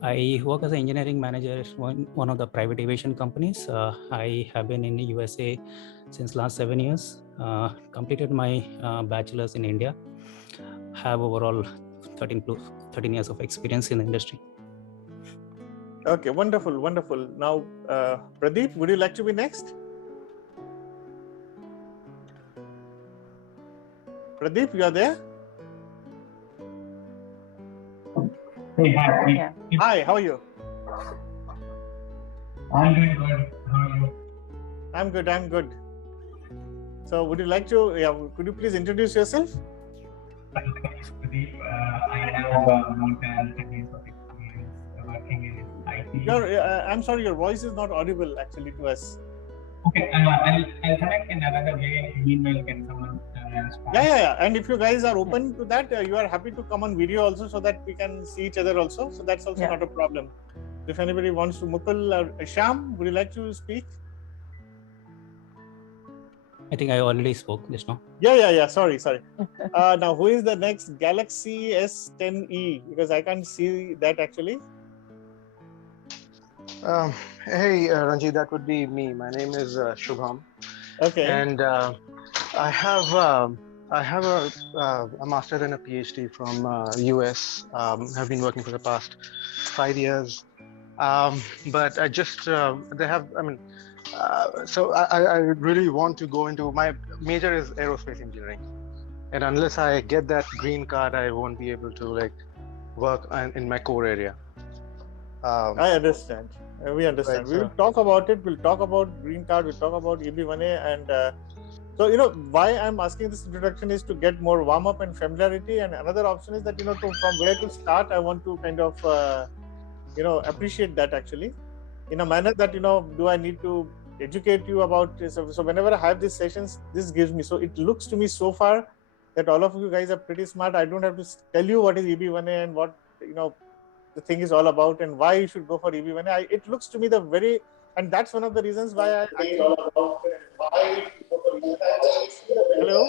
I work as an engineering manager at one of the private aviation companies. I have been in the USA since last 7 years. Completed my bachelor's in India. Have overall 13 years of experience in the industry. Okay, wonderful, wonderful. Now, Pradeep, would you like to be next? Pradeep, you are there? Hey, hi. Yeah. Hi, how are you? I'm doing good. How are you? I'm good, I'm good. So would you like to, could you please introduce yourself? My name is Pradeep. I have more than 10 years of experience working in IT. I'm sorry, your voice is not audible actually to us. Okay, I'll connect in another way. Meanwhile, can someone respond? Yeah. And if you guys are open to that, you are happy to come on video also so that we can see each other also. So that's also not a problem. If anybody wants to, Mukul or Sham, would you like to speak? I think I already spoke just now. Yeah. Sorry. Now, who is the next Galaxy S10e? Because I can't see that actually. Hey, Ranjeet, that would be me. My name is Shubham. Okay. And I have a master and a PhD from US. Have been working for the past 5 years. But I just so I really want to go into, my major is aerospace engineering, and unless I get that green card, I won't be able to work in my core area. I understand. We understand. Right, we will talk about it. We'll talk about green card. We'll talk about EB1A, and so why I'm asking this introduction is to get more warm up and familiarity. And another option is that from where to start, I want to kind of appreciate that actually, in a manner that do I need to educate you about this? So whenever I have these sessions, this gives me. So it looks to me so far that all of you guys are pretty smart. I don't have to tell you what is EB1A and what the thing is all about and why you should go for EB1A. It looks to me and that's one of the reasons why I all about why you go for EB1A. Hello.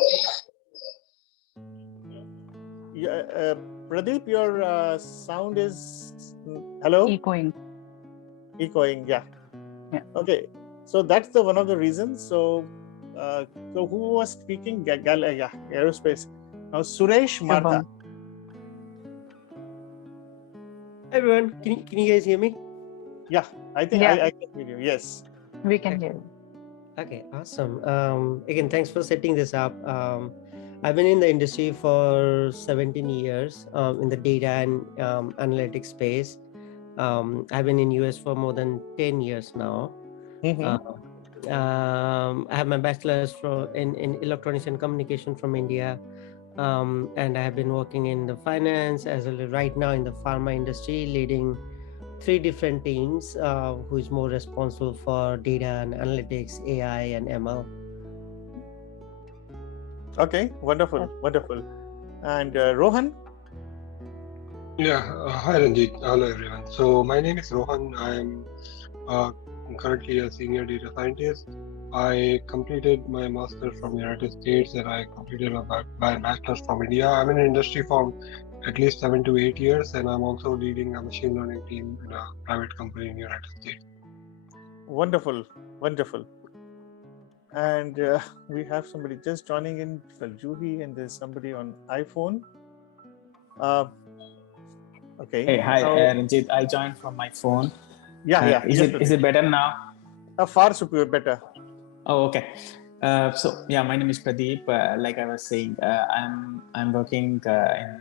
Yeah, Pradeep, your sound is hello. Echoing. Yeah. Okay, so that's one of the reasons. So who was speaking? Aerospace. Now Suresh Martha. Hi everyone, can you guys hear me? Yeah, I think I can hear you. Yes, we can hear you. Okay, awesome. Again, thanks for setting this up. I've been in the industry for 17 years in the data and analytics space. I've been in US for more than 10 years now. I have my bachelor's in electronics and communication from India. And I have been working in the finance as well as right now in the pharma industry, leading 3 different teams who is more responsible for data and analytics, AI and ML. Okay, wonderful. And Rohan? Yeah, hi Ranjeet. Hello everyone. So my name is Rohan. I'm currently a senior data scientist. I completed my master's from the United States and I completed my bachelor's from India. I'm in the industry for at least 7 to 8 years, and I'm also leading a machine learning team in a private company in the United States. Wonderful. And we have somebody just joining in, Juhi, and there's somebody on iPhone. Okay. Hey, hi, Ranjeet. I joined from my phone. Yeah. Is it better now? Far superior, better. Oh, okay. So yeah, my name is Pradeep. Like I was saying, I'm working in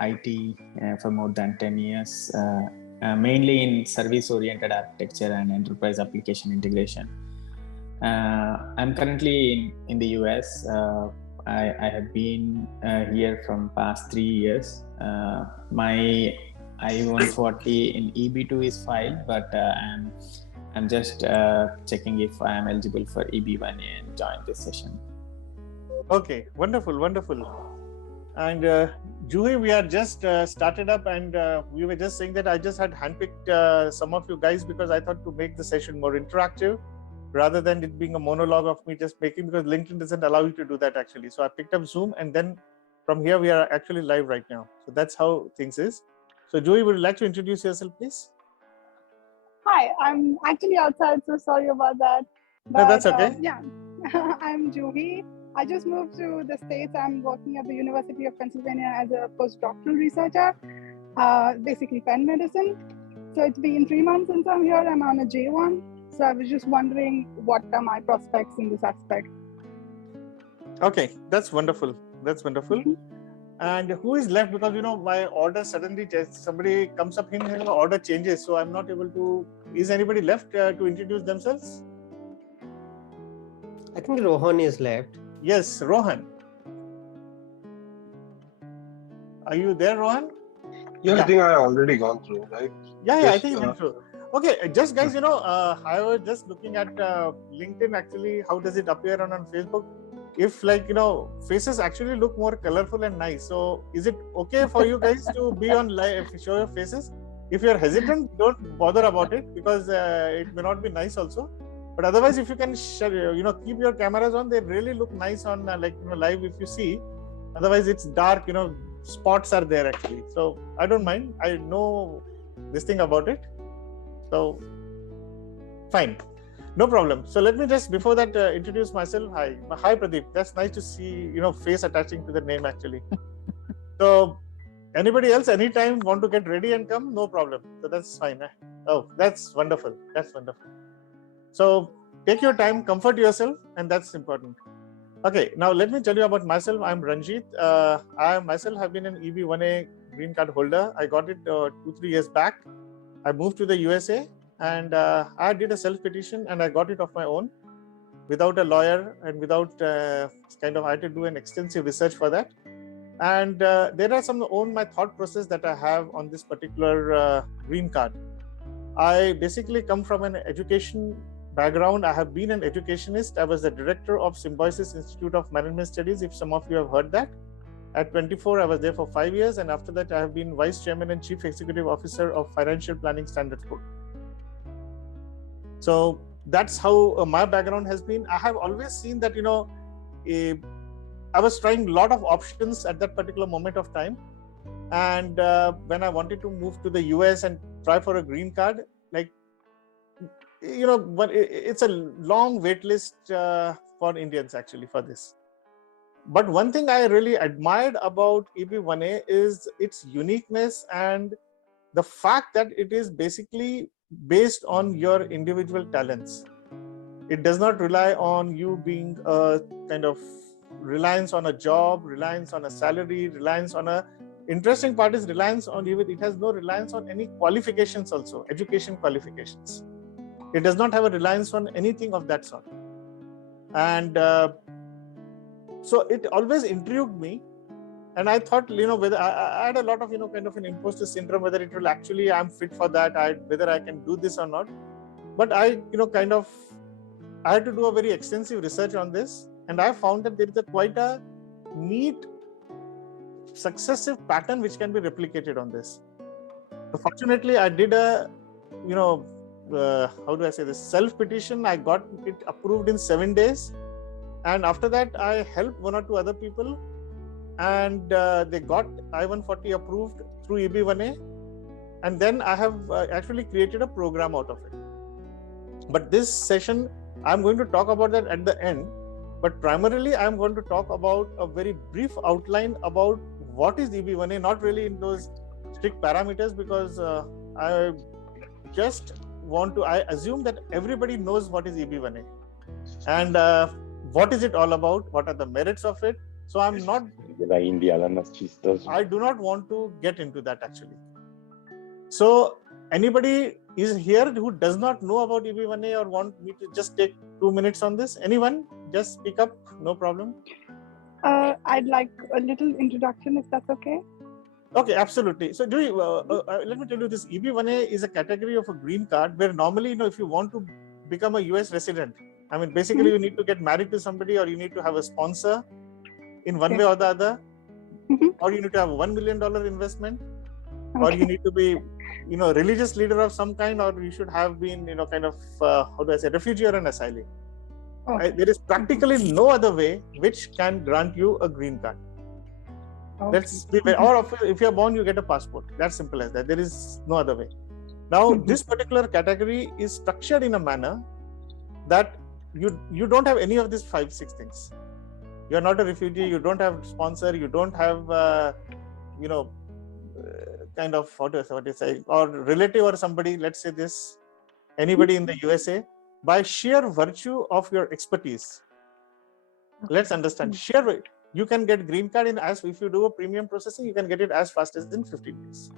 IT for more than 10 years, mainly in service-oriented architecture and enterprise application integration. I'm currently in the US. I have been here from past 3 years. My I-140 in EB2 is filed, but I'm just checking if I am eligible for EB1A and join this session. Okay, wonderful. And Juhi, we are just started up, and we were just saying that I just had handpicked some of you guys because I thought to make the session more interactive rather than it being a monologue of me just making, because LinkedIn doesn't allow you to do that actually. So I picked up Zoom, and then from here we are actually live right now. So that's how things is. So Joey, would you like to introduce yourself, please? Hi, I'm actually outside, so sorry about that. But, no, that's okay. Yeah, I'm Juhi. I just moved to the States. I'm working at the University of Pennsylvania as a postdoctoral researcher, basically pen medicine. So it's been 3 months since I'm here. I'm on a J1. So I was just wondering what are my prospects in this aspect. Okay, that's wonderful. That's wonderful. Mm-hmm. And who is left? Because, my order suddenly, somebody comes up here and the order changes. So I'm not able to, is anybody left to introduce themselves? I think Rohan is left. Yes, Rohan. Are you there, Rohan? Yeah, I think I already gone through, right? Yeah, I think you went through. Okay, just guys, I was just looking at LinkedIn actually, how does it appear on Facebook? If faces actually look more colorful and nice. So is it okay for you guys to be on live, show your faces? If you're hesitant, don't bother about it because it may not be nice also. But otherwise, if you can keep your cameras on, they really look nice on live if you see. Otherwise, it's dark, spots are there actually. So I don't mind. I know this thing about it. So fine. No problem. So let me just, before that, introduce myself. Hi, Pradeep. That's nice to see, face attaching to the name actually. So anybody else, anytime want to get ready and come, no problem. So that's fine. Oh, that's wonderful. That's wonderful. So take your time, comfort yourself, and that's important. Okay, now let me tell you about myself. I'm Ranjeet. I myself have been an EB1A Green Card holder. I got it 2-3 years back. I moved to the USA. And I did a self-petition and I got it of my own without a lawyer and without I had to do an extensive research for that. And there are some my thought process that I have on this particular green card. I basically come from an education background. I have been an educationist. I was the director of Symbiosis Institute of Management Studies, if some of you have heard that. At 24, I was there for 5 years. And after that, I have been Vice Chairman and Chief Executive Officer of Financial Planning Standards Board. So that's how my background has been. I have always seen that, I was trying a lot of options at that particular moment of time. And when I wanted to move to the US and try for a green card, but it's a long wait list for Indians actually for this. But one thing I really admired about EB1A is its uniqueness and the fact that it is basically based on your individual talents. It does not rely on you being a kind of reliance on a job, reliance on a salary, reliance on a interesting part is reliance on you. It has no reliance on any qualifications also, education qualifications. It does not have a reliance on anything of that sort. And so it always intrigued me. And I thought, whether I had a lot of, kind of an imposter syndrome, whether it will actually, I'm fit for that, whether I can do this or not. But I, I had to do a very extensive research on this. And I found that there is quite a neat, successive pattern which can be replicated on this. So fortunately, I did a, how do I say this, self-petition. I got it approved in 7 days. And after that, I helped 1 or 2 other people. And they got I-140 approved through EB1A. And then I have actually created a program out of it. But this session, I'm going to talk about that at the end. But primarily, I'm going to talk about a very brief outline about what is EB1A, not really in those strict parameters, because I just want to, I assume that everybody knows what is EB1A. And what is it all about? What are the merits of it? So I'm not, I do not want to get into that actually. So anybody is here who does not know about EB1A or want me to just take 2 minutes on this? Anyone? Just speak up, no problem. I'd like a little introduction if that's okay. Okay, absolutely. So let me tell you this, EB1A is a category of a green card where normally, if you want to become a US resident, I mean, basically you need to get married to somebody or you need to have a sponsor in one way or the other, or you need to have a $1 million investment, or you need to be, religious leader of some kind, or you should have been, kind of, how do I say, refugee or an asylee. There is practically no other way which can grant you a green card. Let's be very, or if you're born, you get a passport. That's simple as that. There is no other way. Now, this particular category is structured in a manner that you don't have any of these 5-6 things. You're not a refugee. You don't have sponsor. You don't have kind of what you say, or relative or somebody. Let's say this, anybody in the USA, by sheer virtue of your expertise. Let's understand. You can get green card if you do a premium processing, you can get it as fast as in 15 days.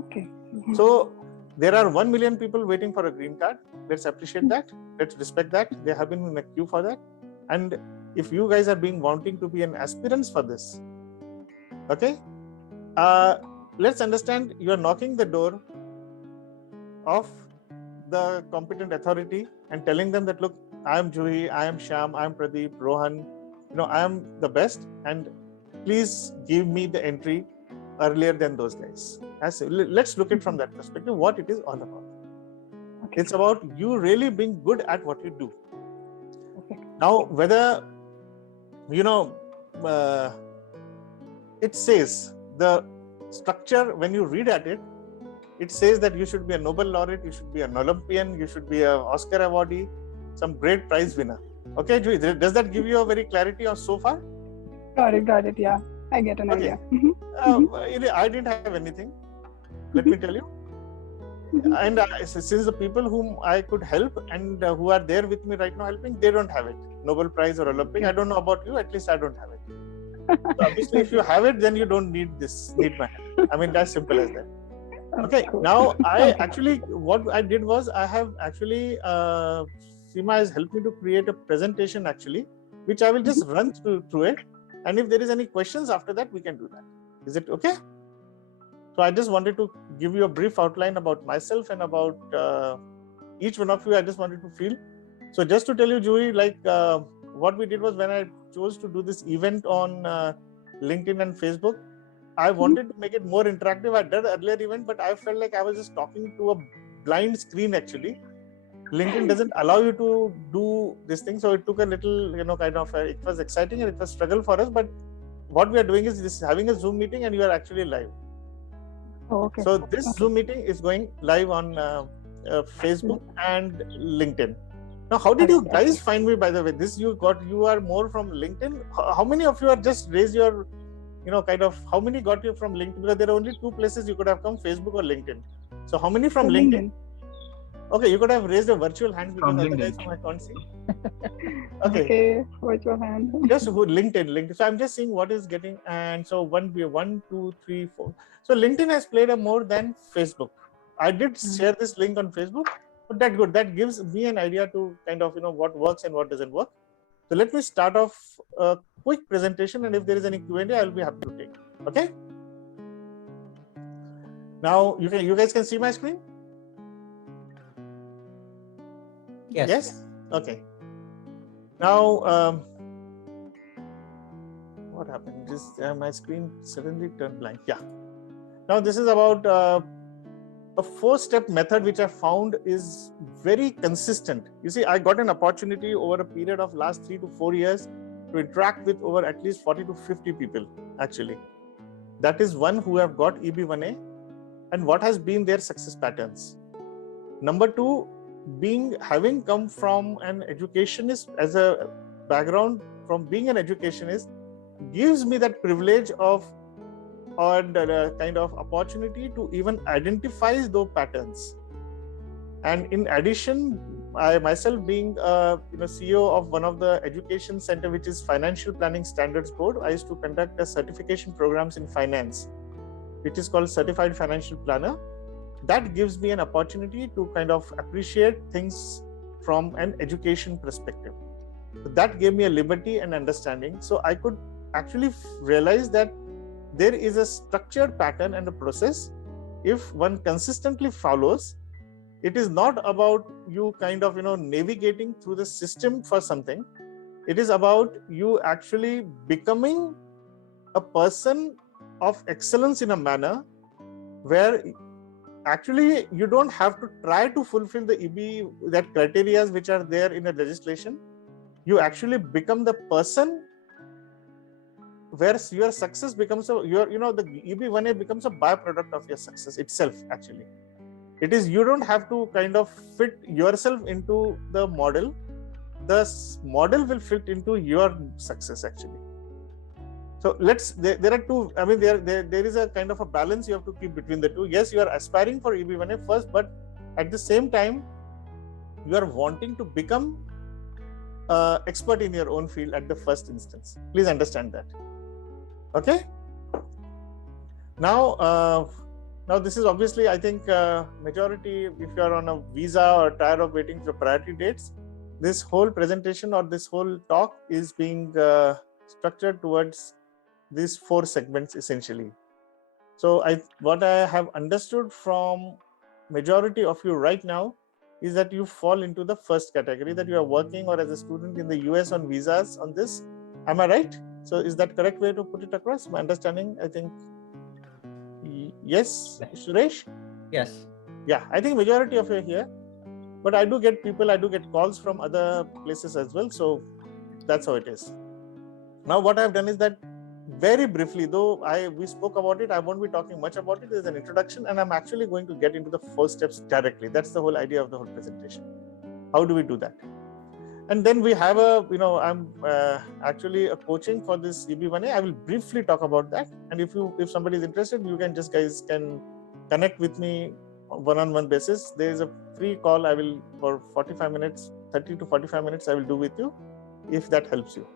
Okay. So there are 1 million people waiting for a green card. Let's appreciate that. Let's respect that. They have been in a queue for that. And if you guys are wanting to be an aspirants for this, okay, let's understand you are knocking the door of the competent authority and telling them that, look, I am Juhi, I am Shyam, I am Pradeep, Rohan, I am the best, and please give me the entry earlier than those guys. Let's look at it from that perspective, what it is all about. Okay. It's about you really being good at what you do. Okay. Now, whether, it says, the structure, when you read at it, it says that you should be a Nobel laureate, you should be an Olympian, you should be an Oscar awardee, some great prize winner. Okay, Juhi, does that give you a very clarity of so far? Got it, yeah. I get an idea. I didn't have anything, let me tell you. And since the people whom I could help and who are there with me right now helping, they don't have it. Nobel Prize or Olympic. I don't know about you, at least I don't have it. So obviously, if you have it, then you don't need my help. I mean, that's simple as that. Okay, cool. Now what I did was I have actually, Seema has helped me to create a presentation actually, which I will just run through it. And if there is any questions after that, we can do that. Is it okay? So I just wanted to give you a brief outline about myself and about each one of you. I just wanted to feel. So just to tell you, Juhi, what we did was when I chose to do this event on LinkedIn and Facebook, I wanted to make it more interactive. I did an earlier event, but I felt like I was just talking to a blind screen actually. LinkedIn doesn't allow you to do this thing. So it took a little, it was exciting and it was a struggle for us. But what we are doing is having a Zoom meeting and you are actually live. Oh, okay. So this Zoom meeting is going live on Facebook and LinkedIn. Now, how did you guys find me, by the way? You are more from LinkedIn. How many of you are just raise your, how many got you from LinkedIn? Because there are only two places you could have come, Facebook or LinkedIn. So how many from LinkedIn? Okay, you could have raised a virtual hand because otherwise I can't see. Okay, virtual hand. Just LinkedIn. So I'm just seeing what is getting, and so 1, 2, 3, 4. So LinkedIn has played a more than Facebook. I did share this link on Facebook, but that's good. That gives me an idea to kind of what works and what doesn't work. So let me start off a quick presentation, and if there is any Q&A, I'll be happy to take. Okay. Now you guys can see my screen. Yes. Okay. Now, what happened? My screen suddenly turned blank. Yeah. Now this is about a 4-step method which I found is very consistent. You see, I got an opportunity over a period of last 3 to 4 years to interact with over at least 40 to 50 people. Actually, that is one who have got EB1A and what has been their success patterns. Number 2. Having come from an educationist as a background, from being an educationist, gives me that privilege of or kind of opportunity to even identify those patterns. And in addition, I myself being CEO of one of the education center, which is Financial Planning Standards Board, I used to conduct a certification programs in finance, which is called Certified Financial Planner. That gives me an opportunity to kind of appreciate things from an education perspective. So that gave me a liberty and understanding. So I could actually realize that there is a structured pattern and a process. If one consistently follows, it is not about you kind of, navigating through the system for something. It is about you actually becoming a person of excellence in a manner where actually you don't have to try to fulfill the that criteria which are there in a legislation. You actually become the person where your success becomes the EB1A becomes a byproduct of your success itself. Actually, it is, you don't have to kind of fit yourself into the model. The model will fit into your success actually. So there are two, I mean, there is a kind of a balance you have to keep between the two. Yes, you are aspiring for EB1A first, but at the same time, you are wanting to become expert in your own field at the first instance. Please understand that. Okay. Now this is obviously, I think, majority, if you are on a visa or tired of waiting for priority dates, this whole presentation or this whole talk is being structured towards these 4 segments essentially. So what I have understood from majority of you right now is that you fall into the first category, that you are working or as a student in the US on visas on this. Am I right? So is that correct way to put it across? My understanding, I think, yes, Suresh? Yes. Yeah, I think majority of you are here, but I do get calls from other places as well. So that's how it is. Now what I've done is that, very briefly, though we spoke about it, I won't be talking much about it. There's an introduction, and I'm actually going to get into the 4 steps directly. That's the whole idea of the whole presentation. How do we do that? And then we have I'm actually a coaching for this EB1A. I will briefly talk about that. And if somebody is interested, you can guys can connect with me on one-on-one basis. There is a free call I will, for 45 minutes, 30 to 45 minutes, I will do with you, if that helps you.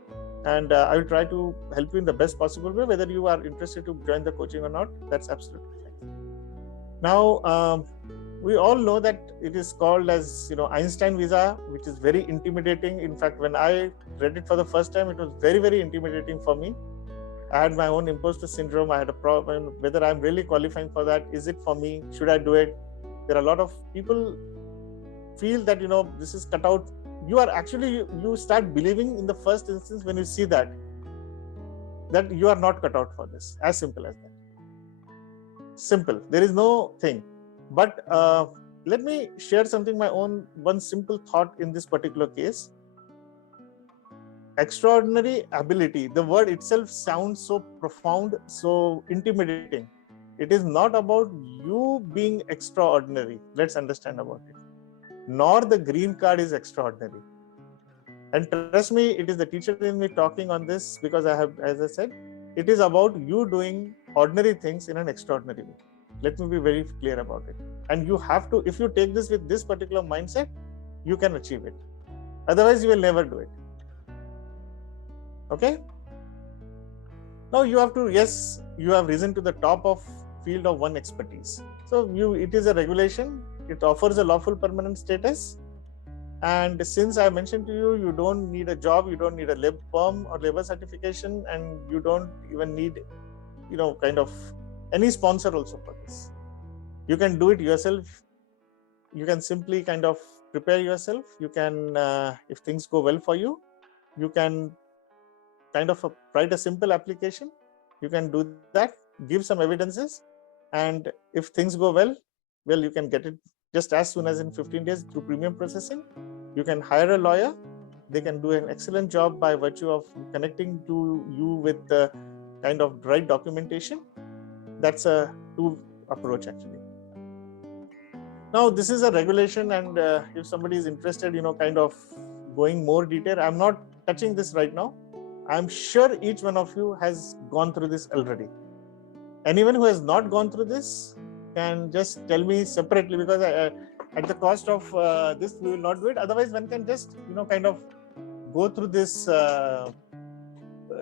And I will try to help you in the best possible way. Whether you are interested to join the coaching or not, that's absolutely fine. Now, we all know that it is called as Einstein Visa, which is very intimidating. In fact, when I read it for the first time, it was very, very intimidating for me. I had my own imposter syndrome. I had a problem whether I'm really qualifying for that. Is it for me? Should I do it? There are a lot of people feel that this is cut out. You start believing in the first instance when you see that you are not cut out for this. As simple as that. Simple. There is no thing. But let me share something, one simple thought in this particular case. Extraordinary ability. The word itself sounds so profound, so intimidating. It is not about you being extraordinary. Let's understand about it. Nor the green card is extraordinary. And trust me, it is the teacher in me talking on this, because as I said, it is about you doing ordinary things in an extraordinary way. Let me be very clear about it. And you have to, if you take this with this particular mindset, you can achieve it. Otherwise, you will never do it. Okay? Now you have to, yes, you have risen to the top of field of one expertise. So it is a regulation. It offers a lawful permanent status. And since I mentioned to you, you don't need a job, you don't need a perm or labor certification, and you don't even need, kind of any sponsor also for this. You can do it yourself. You can simply kind of prepare yourself. You can, if things go well for you, you can kind of write a simple application. You can do that, give some evidences, and if things go well, you can get it just as soon as in 15 days through premium processing. You can hire a lawyer. They can do an excellent job by virtue of connecting to you with the kind of right documentation. That's a two approach actually. Now this is a regulation, and if somebody is interested, kind of going more detail, I'm not touching this right now. I'm sure each one of you has gone through this already. Anyone who has not gone through this can just tell me separately, because at the cost of this, we will not do it. Otherwise, one can just, kind of go through this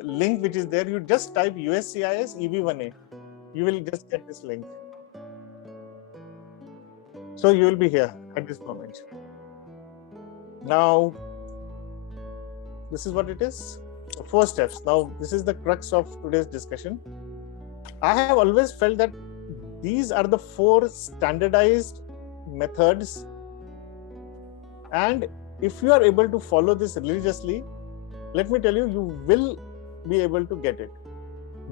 link which is there. You just type USCIS EB1A. You will just get this link. So you will be here at this moment. Now, this is what it is. 4 steps. Now, this is the crux of today's discussion. I have always felt that these are the 4 standardized methods, and if you are able to follow this religiously, let me tell you, you will be able to get it.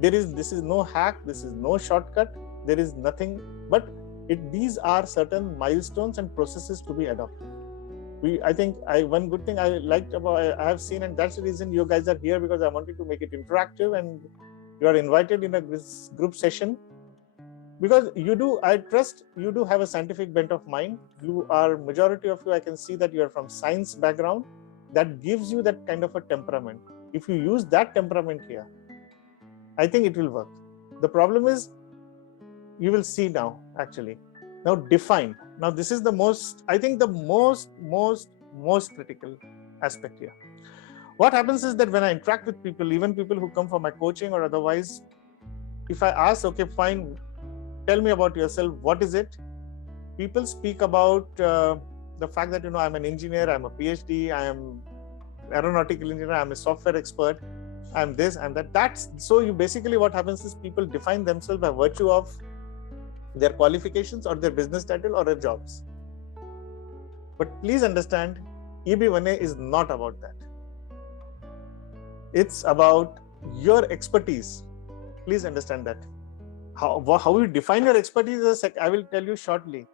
This is no hack, this is no shortcut, there is nothing, but these are certain milestones and processes to be adopted. I think one good thing I liked about I have seen, and that's the reason you guys are here, because I wanted to make it interactive and You are invited in a group session because I trust you do have a scientific bent of mind. Majority of you, I can see that you are from science background. That gives you that kind of a temperament. If you use that temperament here, I think it will work. The problem is, you will see now, actually. Now define. Now this is the most, I think the most critical aspect here. What happens is that when I interact with people, even people who come for my coaching or otherwise, if I ask, okay, fine, tell me about yourself, what is it? People speak about the fact that, I'm an engineer, I'm a PhD, I am aeronautical engineer, I'm a software expert, I'm this, I'm that. So you basically, what happens is people define themselves by virtue of their qualifications or their business title or their jobs. But please understand, EB1A is not about that. It's about your expertise. Please understand that. How you define your expertise, I will tell you shortly.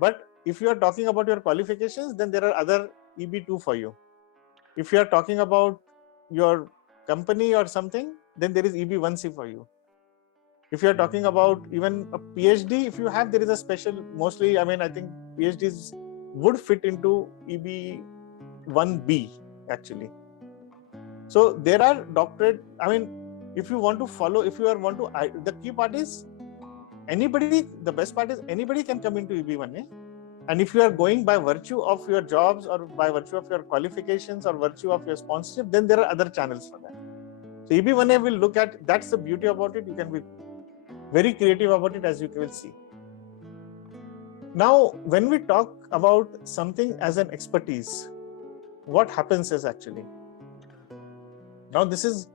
But if you are talking about your qualifications, then there are other EB2 for you. If you are talking about your company or something, then there is EB1C for you. If you are talking about even a PhD, if you have, there is a special, mostly, I think PhDs would fit into EB1B actually. So there are doctorate, if you want to follow, the key part is the best part is anybody can come into EB1A. And if you are going by virtue of your jobs or by virtue of your qualifications or virtue of your sponsorship, then there are other channels for that. So EB1A will look at, that's the beauty about it. You can be very creative about it, as you will see. Now, when we talk about something as an expertise, what happens is actually, now this is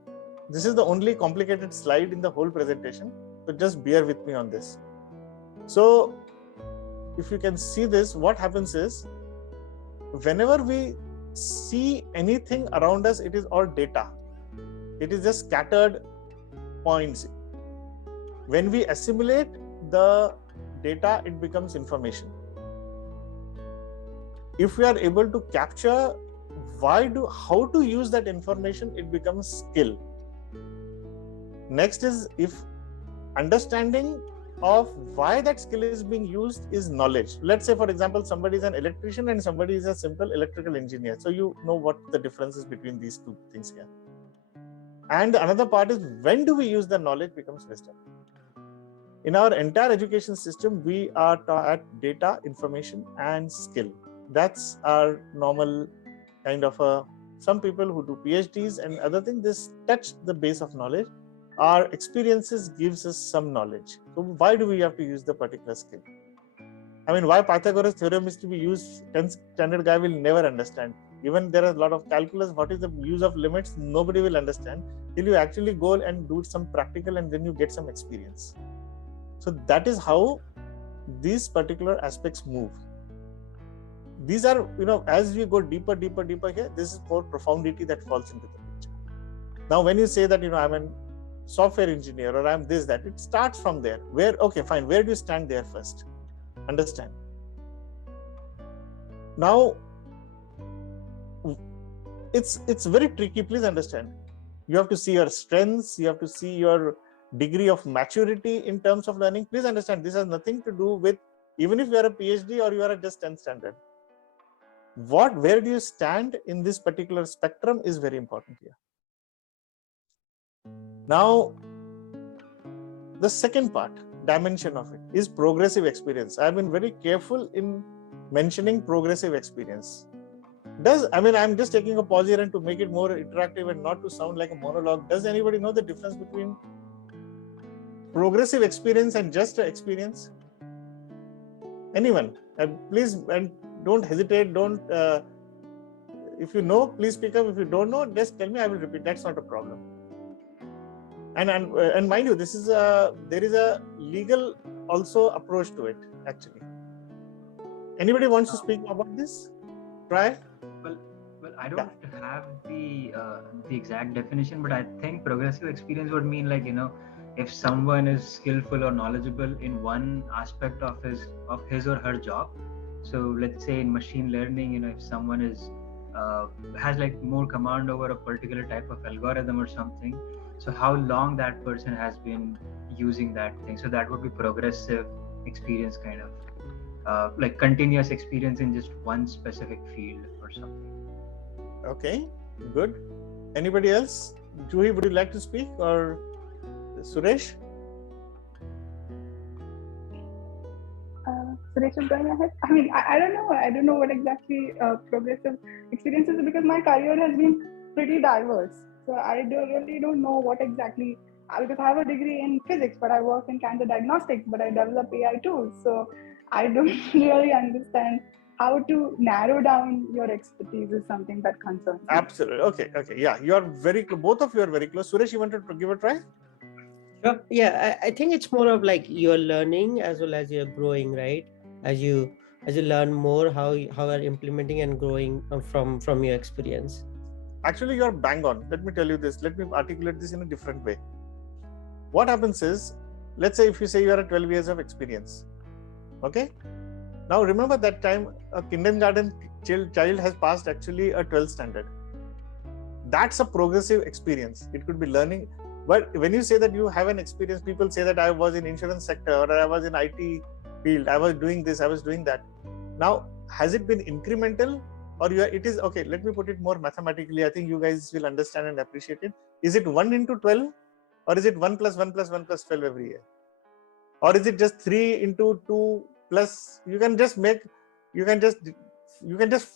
the only complicated slide in the whole presentation. So just bear with me on this. So if you can see this, what happens is, whenever we see anything around us, it is all data. It is just scattered points. When we assimilate the data, it becomes information. If we are able to capture how to use that information, it becomes skill. Next is, if understanding of why that skill is being used is knowledge. Let's say, for example, somebody is an electrician and somebody is a simple electrical engineer. So you know what the difference is between these two things here. And another part is, when do we use the knowledge becomes wisdom. In our entire education system, we are taught at data, information, and skill. That's our normal kind of some people who do PhDs and other things, this touch the base of knowledge. Our experiences gives us some knowledge. So why do we have to use the particular skill? Why Pythagoras theorem is to be used, 10th standard guy will never understand. Even there are a lot of calculus, what is the use of limits, nobody will understand till you actually go and do some practical and then you get some experience. So that is how these particular aspects move. These are, as we go deeper here, this is more profundity that falls into the picture. Now, when you say that, I'm a software engineer or I'm this, that, it starts from there. Okay, fine. Where do you stand there first? Understand. Now, it's very tricky. Please understand. You have to see your strengths. You have to see your degree of maturity in terms of learning. Please understand, this has nothing to do with, even if you are a PhD or you are at just 10th standard. Where do you stand in this particular spectrum is very important here. Now, the second part, dimension of it, is progressive experience. I've been very careful in mentioning progressive experience. I'm just taking a pause here and to make it more interactive and not to sound like a monologue. Does anybody know the difference between progressive experience and just experience? Anyone? Please, and don't hesitate. Don't. If you know, please speak up. If you don't know, just tell me. I will repeat. That's not a problem. And mind you, there is a legal also approach to it actually. Anybody wants to speak about this? Try. Well, I don't have the exact definition, but I think progressive experience would mean, like, if someone is skillful or knowledgeable in one aspect of his or her job. So let's say in machine learning, if someone has like more command over a particular type of algorithm or something, So how long that person has been using that thing. So that would be progressive experience, kind of like continuous experience in just one specific field or something. Okay, good. Anybody else? Juhi, would you like to speak, or Suresh? Suresh is going ahead. I mean, I don't know. I don't know what exactly progressive experience is, because my career has been pretty diverse. So I really don't know what exactly, because I have a degree in physics, but I work in cancer diagnostics, but I develop AI tools. So I don't really understand how to narrow down your expertise is something that concerns me. Absolutely. Okay. Yeah, you are very close. Both of you are very close. Suresh, you wanted to give a try? Sure. Yeah, I think it's more of like you're learning as well as you're growing, right? As you learn more, how are implementing and growing from your experience. Actually, you're bang on. Let me tell you this. Let me articulate this in a different way. What happens is, let's say if you say you are at 12 years of experience, okay? Now remember that time a kindergarten child has passed actually a 12th standard. That's a progressive experience. It could be learning. But when you say that you have an experience, people say that I was in insurance sector, or I was in IT field, I was doing this, I was doing that. Now, has it been incremental, or it is, okay, let me put it more mathematically. I think you guys will understand and appreciate it. Is it 1 into 12, or is it 1 plus 1 plus 1 plus 12 every year? Or is it just 3 into 2 plus, you can just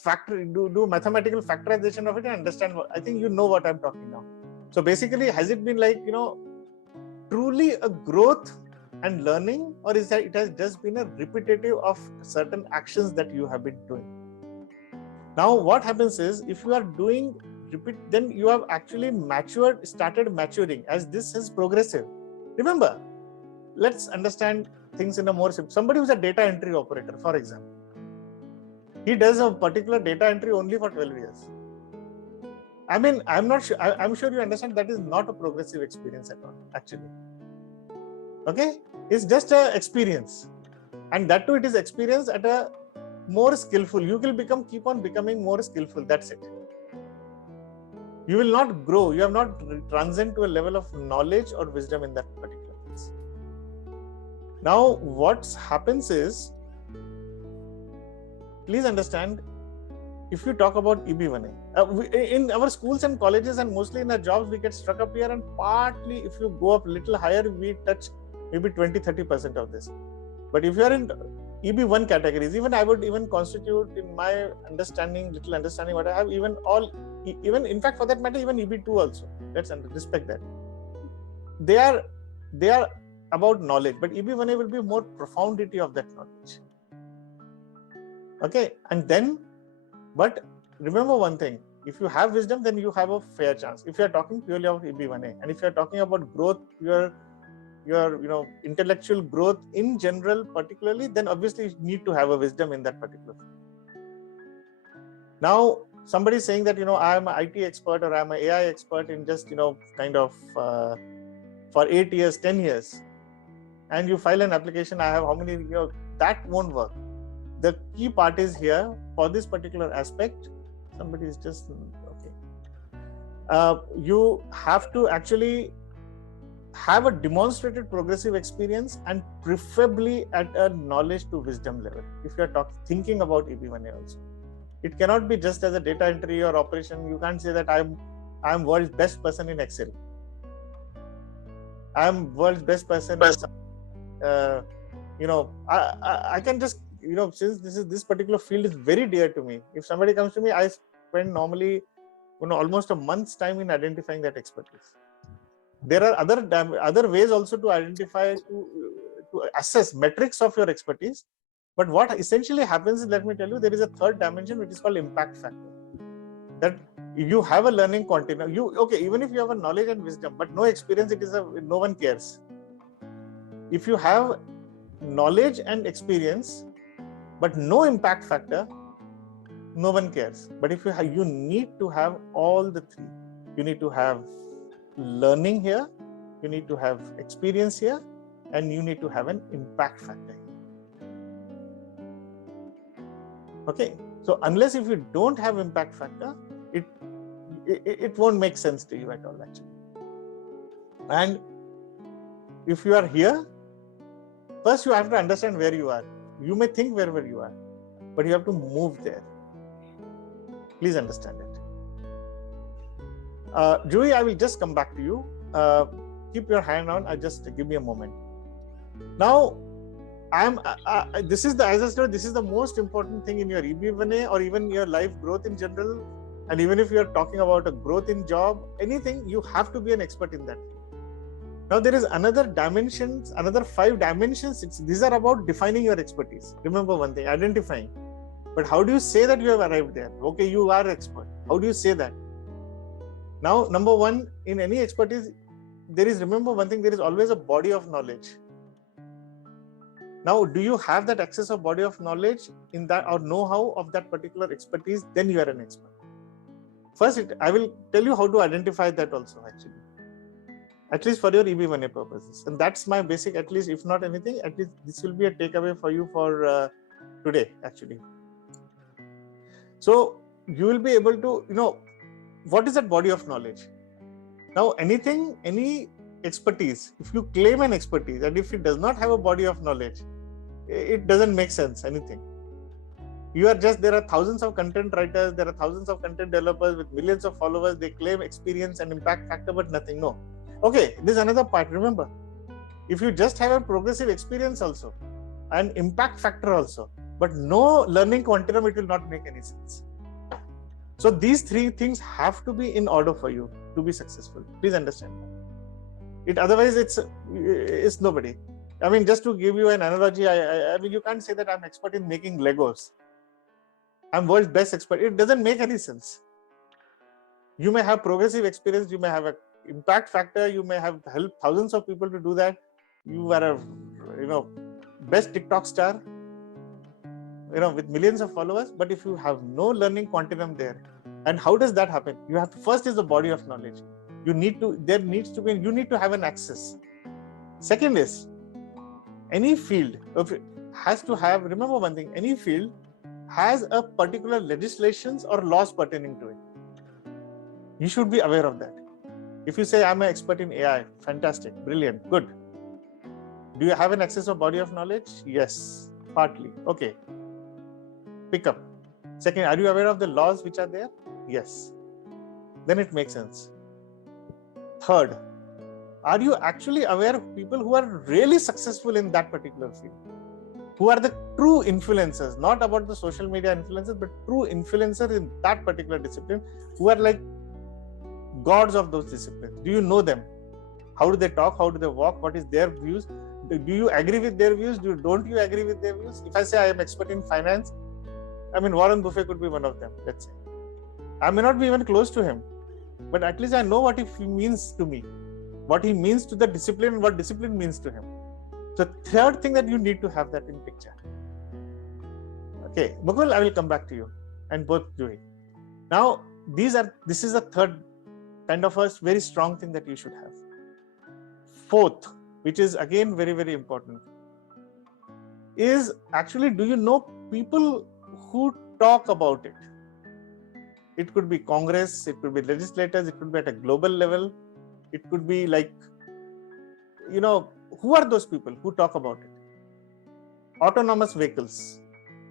factor, do mathematical factorization of it and understand I think you know what I'm talking now. So basically, has it been like, truly a growth and learning, or is that it has just been a repetitive of certain actions that you have been doing? Now, what happens is, if you are doing repeat, then you have actually started maturing, as this is progressive. Remember, let's understand things in a more simple. Somebody who's a data entry operator, for example, he does a particular data entry only for 12 years. I mean, I'm not sure. I'm sure you understand that is not a progressive experience at all, actually. Okay, it's just an experience, and that too, it is experience at a more skillful. You will keep on becoming more skillful. That's it. You will not grow. You have not transcended to a level of knowledge or wisdom in that particular case. Now, what happens is, please understand, if you talk about EB1A, in our schools and colleges and mostly in our jobs, we get struck up here, and partly if you go up a little higher, we touch maybe 20-30% of this. But if you are in EB1 categories, even I would even constitute, in my little understanding what I have, even in fact, for that matter, even EB2 also. Let's respect that. They are about knowledge, but EB1A will be more profundity of that knowledge. Okay, and then, but remember one thing, if you have wisdom, then you have a fair chance. If you are talking purely about EB1A, and if you are talking about growth, your intellectual growth in general, particularly, then obviously you need to have a wisdom in that particular field. Now, somebody is saying that, I am an IT expert, or I am an AI expert in just, kind of for 8 years, 10 years, and you file an application, I have how many, that won't work. The key part is here, for this particular aspect, somebody is just, okay. You have to actually have a demonstrated progressive experience, and preferably at a knowledge to wisdom level. If you are thinking about EB1A also, it cannot be just as a data entry or operation. You can't say that I'm world's best person in Excel. I'm world's best person. I can just, since this particular field is very dear to me. If somebody comes to me, I spend normally, almost a month's time in identifying that expertise. There are other ways also to identify, to assess metrics of your expertise. But what essentially happens is, let me tell you, there is a third dimension which is called impact factor. That you have a learning continuum. Even if you have a knowledge and wisdom, but no experience, no one cares. If you have knowledge and experience, but no impact factor, no one cares. But if you need to have all the three. You need to have learning here, you need to have experience here, and you need to have an impact factor here. Okay, so unless if you don't have impact factor, it won't make sense to you at all, actually. And if you are here, first you have to understand where you are. You may think wherever you are, but you have to move there. Please understand it. Joey, I will just come back to you. Keep your hand on. Just give me a moment. Now, this is the most important thing in your EB1A or even your life growth in general. And even if you are talking about a growth in job, anything, you have to be an expert in that. Now, there is another 5 dimensions. These are about defining your expertise. Remember one thing, identifying. But how do you say that you have arrived there? Okay, you are expert. How do you say that? Now, number one, in any expertise, remember one thing, there is always a body of knowledge. Now, do you have that access of body of knowledge in that or know-how of that particular expertise? Then you are an expert. First, I will tell you how to identify that also, actually. At least for your EB1A purposes. And that's my basic, at least, if not anything, at least this will be a takeaway for you for today, actually. So, you will be able to, what is that body of knowledge? Now, any expertise, if you claim an expertise and if it does not have a body of knowledge, it doesn't make sense, anything. There are thousands of content writers, there are thousands of content developers with millions of followers, they claim experience and impact factor, but nothing, no. Okay, this is another part, remember. If you just have a progressive experience also, and impact factor also, but no learning quantum, it will not make any sense. So these 3 things have to be in order for you to be successful. Please understand that. Otherwise, it's nobody. I mean, just to give you an analogy, I mean, you can't say that I'm expert in making Legos. I'm world's best expert. It doesn't make any sense. You may have progressive experience, you may have an impact factor, you may have helped thousands of people to do that. You are a best TikTok star, with millions of followers. But if you have no learning quantum there, and how does that happen? You have to, first is the body of knowledge. You need to have an access. Second is, any field has to have, remember one thing, any field has a particular legislations or laws pertaining to it. You should be aware of that. If you say, I'm an expert in AI, fantastic, brilliant, good. Do you have an access of body of knowledge? Yes, partly. Okay. Pick up. Second, are you aware of the laws which are there? Yes. Then it makes sense. Third, are you actually aware of people who are really successful in that particular field? Who are the true influencers, not about the social media influencers, but true influencers in that particular discipline, who are like gods of those disciplines. Do you know them? How do they talk? How do they walk? What is their views? Do you agree with their views? Don't you agree with their views? If I say I am expert in finance, I mean, Warren Buffett could be one of them, let's say. I may not be even close to him, but at least I know what he means to me, what he means to the discipline, and what discipline means to him. So third thing that you need to have that in picture. Okay, Mukul, I will come back to you and both Joey. Now, this is the third kind of a very strong thing that you should have. Fourth, which is again very, very important, is actually, do you know people who talk about it? It could be Congress, it could be legislators, it could be at a global level, it could be like, who are those people who talk about it? Autonomous vehicles.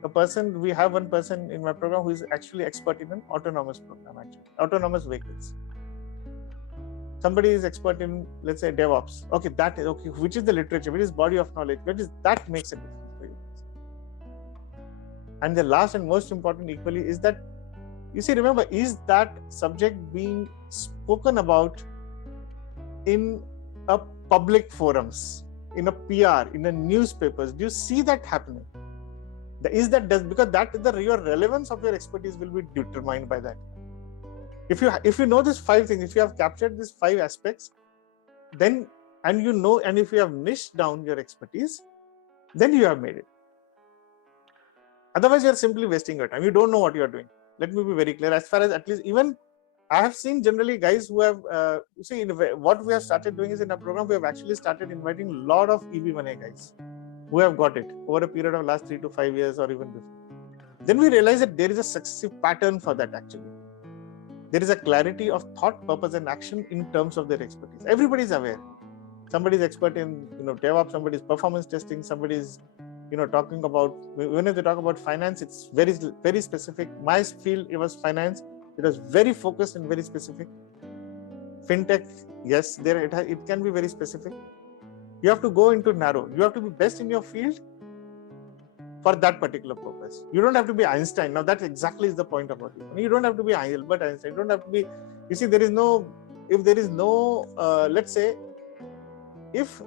We have one person in my program who is actually expert in an autonomous program, autonomous vehicles. Somebody is expert in, let's say, DevOps. Okay, that is okay. Which is the literature? Which is body of knowledge? That makes a difference for you. And the last and most important equally is that, you see, remember, is that subject being spoken about in a public forums, in a PR, in the newspapers? Do you see that happening? Because your relevance of your expertise will be determined by that. If you know these 5 things, if you have captured these 5 aspects, then and if you have niched down your expertise, then you have made it. Otherwise, you are simply wasting your time. You don't know what you are doing. Let me be very clear. As far as at least even I have seen generally guys who have, what we have started doing is in our program, we have actually started inviting a lot of EB1A guys who have got it over a period of last 3 to 5 years or even before. Then we realize that there is a successive pattern for that actually. there is a clarity of thought, purpose, and action in terms of their expertise. Everybody is aware. Somebody is expert in DevOps, somebody is performance testing, somebody is talking about, when they talk about finance, it's very, very specific. My field, it was finance. It was very focused and very specific. Fintech, yes, it can be very specific. You have to go into narrow. You have to be best in your field for that particular purpose. You don't have to be Einstein. Now that exactly is the point about it. You don't have to be Albert Einstein. You don't have to be, if there is no, let's say, if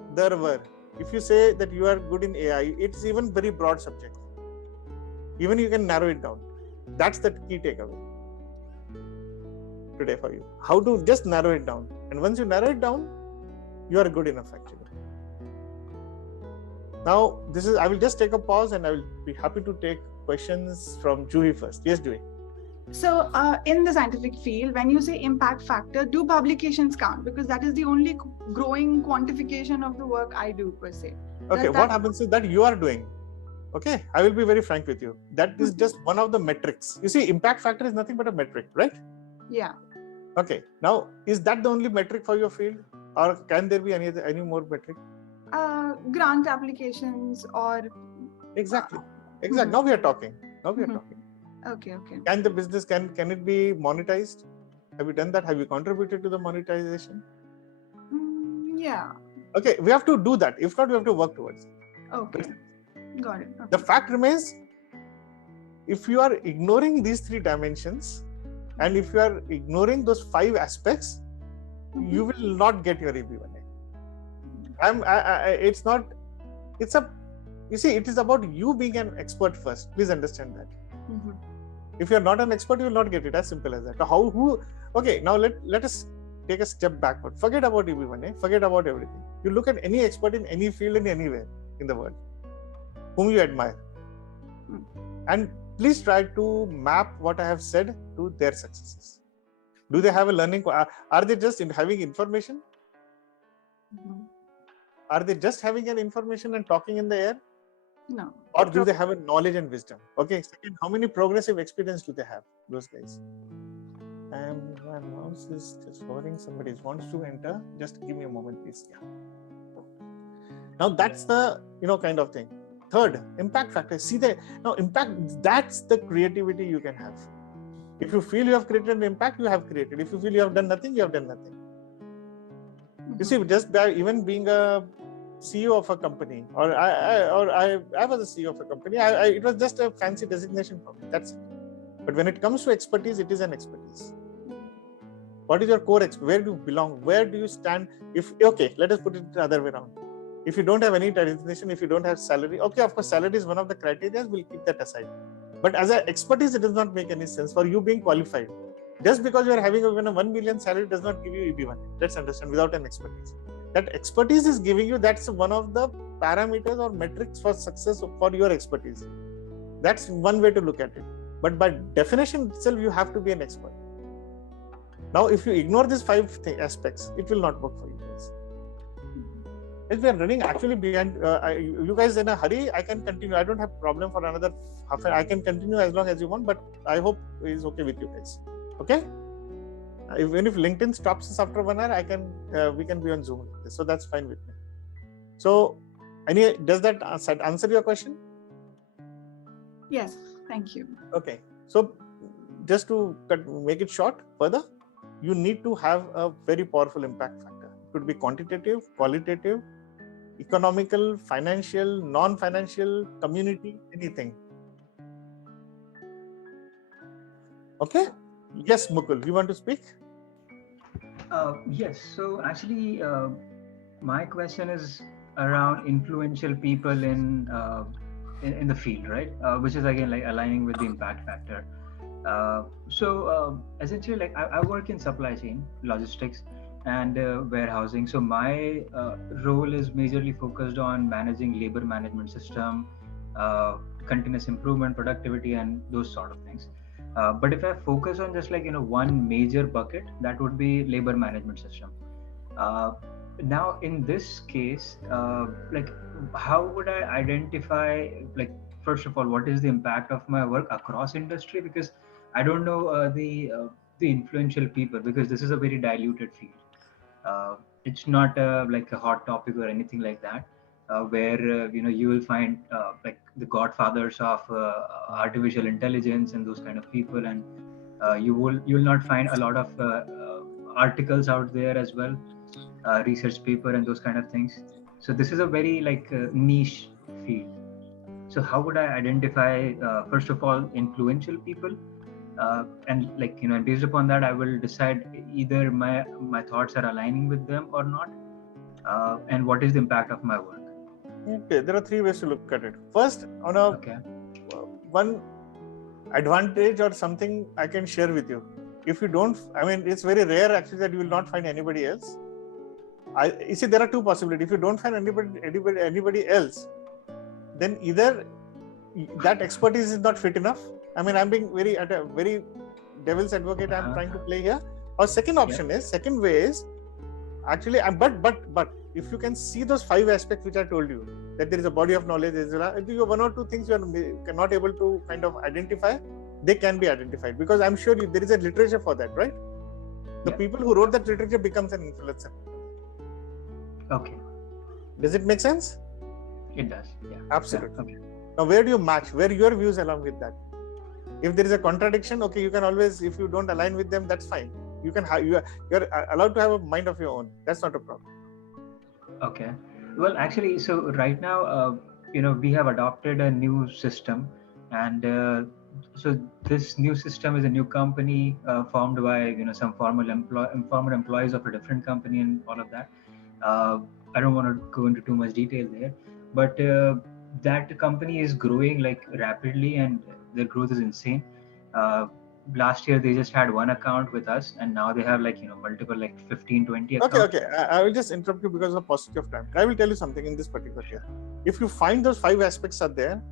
you say that you are good in AI, it's even very broad subject. Even you can narrow it down. That's the key takeaway today for you. How to just narrow it down. And once you narrow it down, you are good enough actually. Now, I will just take a pause and I will be happy to take questions from Juhi first. Yes, Juhi. So in the scientific field, when you say impact factor, do publications count? Because that is the only growing quantification of the work I do per se. Okay, what happens is that you are doing. Okay, I will be very frank with you. That is just one of the metrics. You see, impact factor is nothing but a metric, right? Yeah. Okay, now is that the only metric for your field, or can there be any more metric? Grant applications or exactly. Now we are talking. Okay. Can the business can it be monetized? Have you done that? Have you contributed to the monetization? Yeah. Okay, we have to do that. If not, we have to work towards it. Okay. Got it. Okay. The fact remains, if you are ignoring these 3 dimensions and if you are ignoring those 5 aspects, you will not get your EB1A. You see, it is about you being an expert first. Please understand that. If you're not an expert, you will not get it. As simple as that. Okay, now let us take a step backward. Forget about EB1A, forget about everything. You look at any expert in any field and anywhere in the world, whom you admire. And please try to map what I have said to their successes. Do they have a learning? Are they just having information? Are they just having an information and talking in the air? No. Or do they have a knowledge and wisdom? Okay, second, how many progressive experience do they have, those guys? My mouse is just hovering. Somebody wants to enter. Just give me a moment, please. Yeah. Now that's the kind of thing. Third, impact factor. See impact. That's the creativity you can have. If you feel you have created an impact, you have created. If you feel you have done nothing, you have done nothing. You see, just by even being a CEO of a company, or I was a CEO of a company. It was just a fancy designation for me. That's it. But when it comes to expertise, it is an expertise. What is your core expertise? Where do you belong? Where do you stand? Let us put it the other way around. If you don't have any designation, if you don't have salary, okay, of course, salary is one of the criteria. We'll keep that aside. But as an expertise, it does not make any sense for you being qualified. Just because you are having even a 1 million salary does not give you EB1. Let's understand, without an expertise. That expertise is giving you, that's one of the parameters or metrics for success for your expertise. That's one way to look at it. But by definition itself, you have to be an expert. Now, if you ignore these 5 aspects, it will not work for you guys. If we are running actually behind, you guys in a hurry, I can continue. I don't have problem for another half an hour. I can continue as long as you want, but I hope it is okay with you guys. Okay? Even if LinkedIn stops us after 1 hour, we can be on Zoom. So that's fine with me. So, does that answer your question? Yes, thank you. Okay. So, just to make it short further, you need to have a very powerful impact factor. It could be quantitative, qualitative, economical, financial, non-financial, community, anything. Okay? Yes, Mukul, you want to speak? Yes. So actually, my question is around influential people in the field, right? Which is again like aligning with the impact factor. Essentially, like I work in supply chain, logistics, and warehousing. So my role is majorly focused on managing labor management system, continuous improvement, productivity, and those sort of things. But if I focus on just like one major bucket, that would be labor management system. Now in this case, like how would I identify, like first of all, what is the impact of my work across industry? Because I don't know the the influential people, because this is a very diluted field. It's not like a hot topic or anything like that, where you will find like the godfathers of artificial intelligence and those kind of people, and you'll not find a lot of articles out there as well, research paper and those kind of things. So this is a very like niche field. So how would I identify first of all influential people, and like based upon that I will decide either my thoughts are aligning with them or not, and what is the impact of my work. Okay, there are three ways to look at it. First, on a one advantage or something I can share with you. If you don't, I mean, it's very rare actually that you will not find anybody else. You see, there are two possibilities. If you don't find anybody else, then either that expertise is not fit enough. I mean, I'm being very devil's advocate. I'm trying to play here. Or second option is, second way is actually, but if you can see those 5 aspects which I told you, that there is a body of knowledge, there is one or two things you are not able to kind of identify, they can be identified, because I'm sure there is a literature for that, right? The people who wrote that literature becomes an influencer. Okay. Does it make sense? It does. Yeah. Absolutely. Yeah. Okay. Now, where do you match? Where your views along with that? If there is a contradiction, okay, you can always, if you don't align with them, that's fine. You can you're allowed to have a mind of your own. That's not a problem. Okay. Well, actually, so right now, we have adopted a new system, and so this new system is a new company formed by some former employees of a different company and all of that. I don't want to go into too much detail there, but that company is growing like rapidly, and their growth is insane. Last year they just had one account with us, and now they have like multiple, like 15-20 accounts. Okay. I will just interrupt you because of paucity of time. I will tell you something in this particular case. If you find those 5 aspects are there,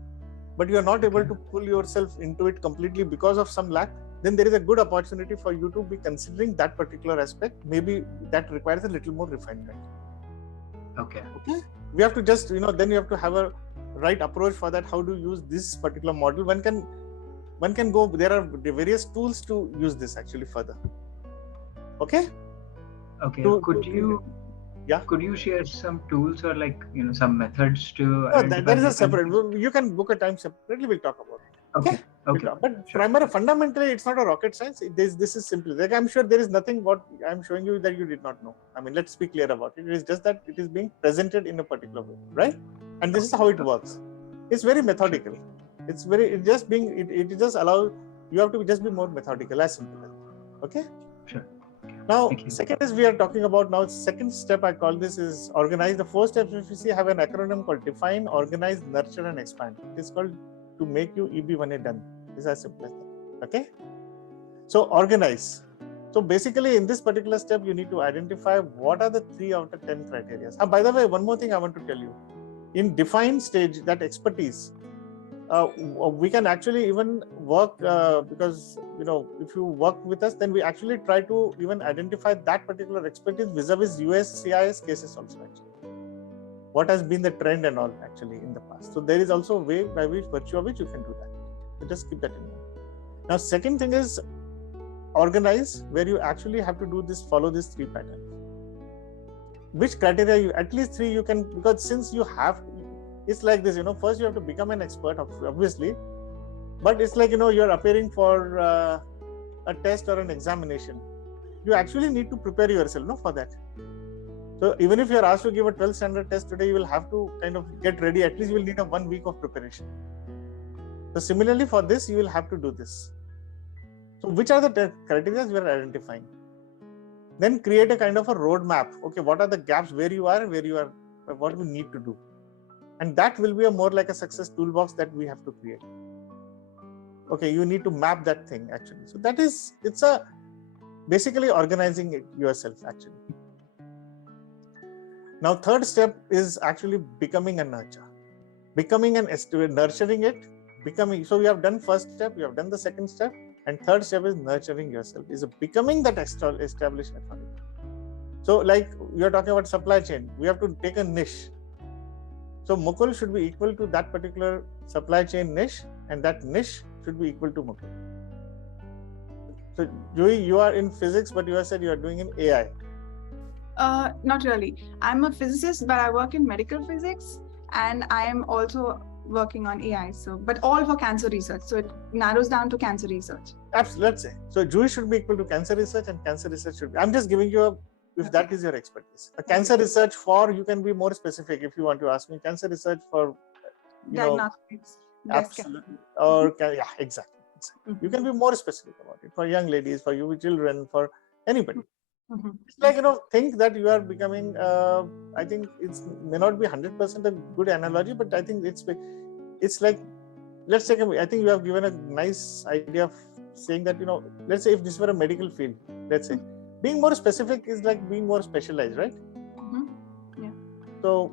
but you are not able to pull yourself into it completely because of some lack, then there is a good opportunity for you to be considering that particular aspect. Maybe that requires a little more refinement. Okay. We have to just, then you have to have a right approach for that. How to use this particular model? One can go, there are various tools to use this actually further. Okay. Could you share some tools or like some methods to? No, that is a separate. You can book a time separately. We'll talk about it. Okay. But fundamentally, it's not a rocket science. This is simple. Like, I'm sure there is nothing what I'm showing you that you did not know. I mean, let's be clear about it. It is just that it is being presented in a particular way, right? And this is how it works. It's very methodical. It just allows you have to just be more methodical, as simple as that. Okay. Sure. Now, second is we are talking about now. Second step I call this is organize. The 4 steps, if you see, have an acronym called define, organize, nurture, and expand. It is called to make you EB1A done. It's as simple as that. Okay. So organize. So basically, in this particular step, you need to identify what are the 3 out of 10 criteria. By the way, one more thing I want to tell you. In define stage, that expertise, we can actually even work because if you work with us, then we actually try to even identify that particular expertise vis-a-vis US CIS cases also actually. What has been the trend and all actually in the past. So there is also a way by which virtue of which you can do that. So just keep that in mind. Now, second thing is organize, where you actually have to do this, follow these 3 patterns. Which criteria at least 3 you can, because since you have, it's like this, first you have to become an expert, obviously, but it's like, you're appearing for a test or an examination. You actually need to prepare yourself, for that. So even if you're asked to give a 12th standard test today, you will have to kind of get ready. At least you will need a 1 week of preparation. So similarly for this, you will have to do this. So which are the criteria we are identifying? Then create a kind of a roadmap. Okay, what are the gaps where you are, what we need to do? And that will be more like a success toolbox that we have to create. Okay, you need to map that thing actually. So it's basically organizing it yourself actually. Now, third step is actually becoming a nurture. Becoming and nurturing it, so we have done first step, we have done the second step, and third step is nurturing yourself, is becoming that established authority. So like you're talking about supply chain, we have to take a niche. So Mukul should be equal to that particular supply chain niche, and that niche should be equal to Mukul. So Joey, you are in physics, but you have said you are doing in AI. Not really. I'm a physicist, but I work in medical physics, and I am also working on AI. So, but all for cancer research. So it narrows down to cancer research. Absolutely. Let's say so. Joey should be equal to cancer research, and cancer research should be. I'm just giving you if that is your expertise. A cancer research you can be more specific if you want to ask me. Cancer research for diagnostics. Absolutely. Or yeah, exactly. You can be more specific about it for young ladies, for you children, for anybody. It's like, think that you are becoming, I think it may not be 100% a good analogy, but I think it's like, let's take I think you have given a nice idea of saying that, let's say if this were a medical field, let's say, being more specific is like being more specialized, right? Yeah. So,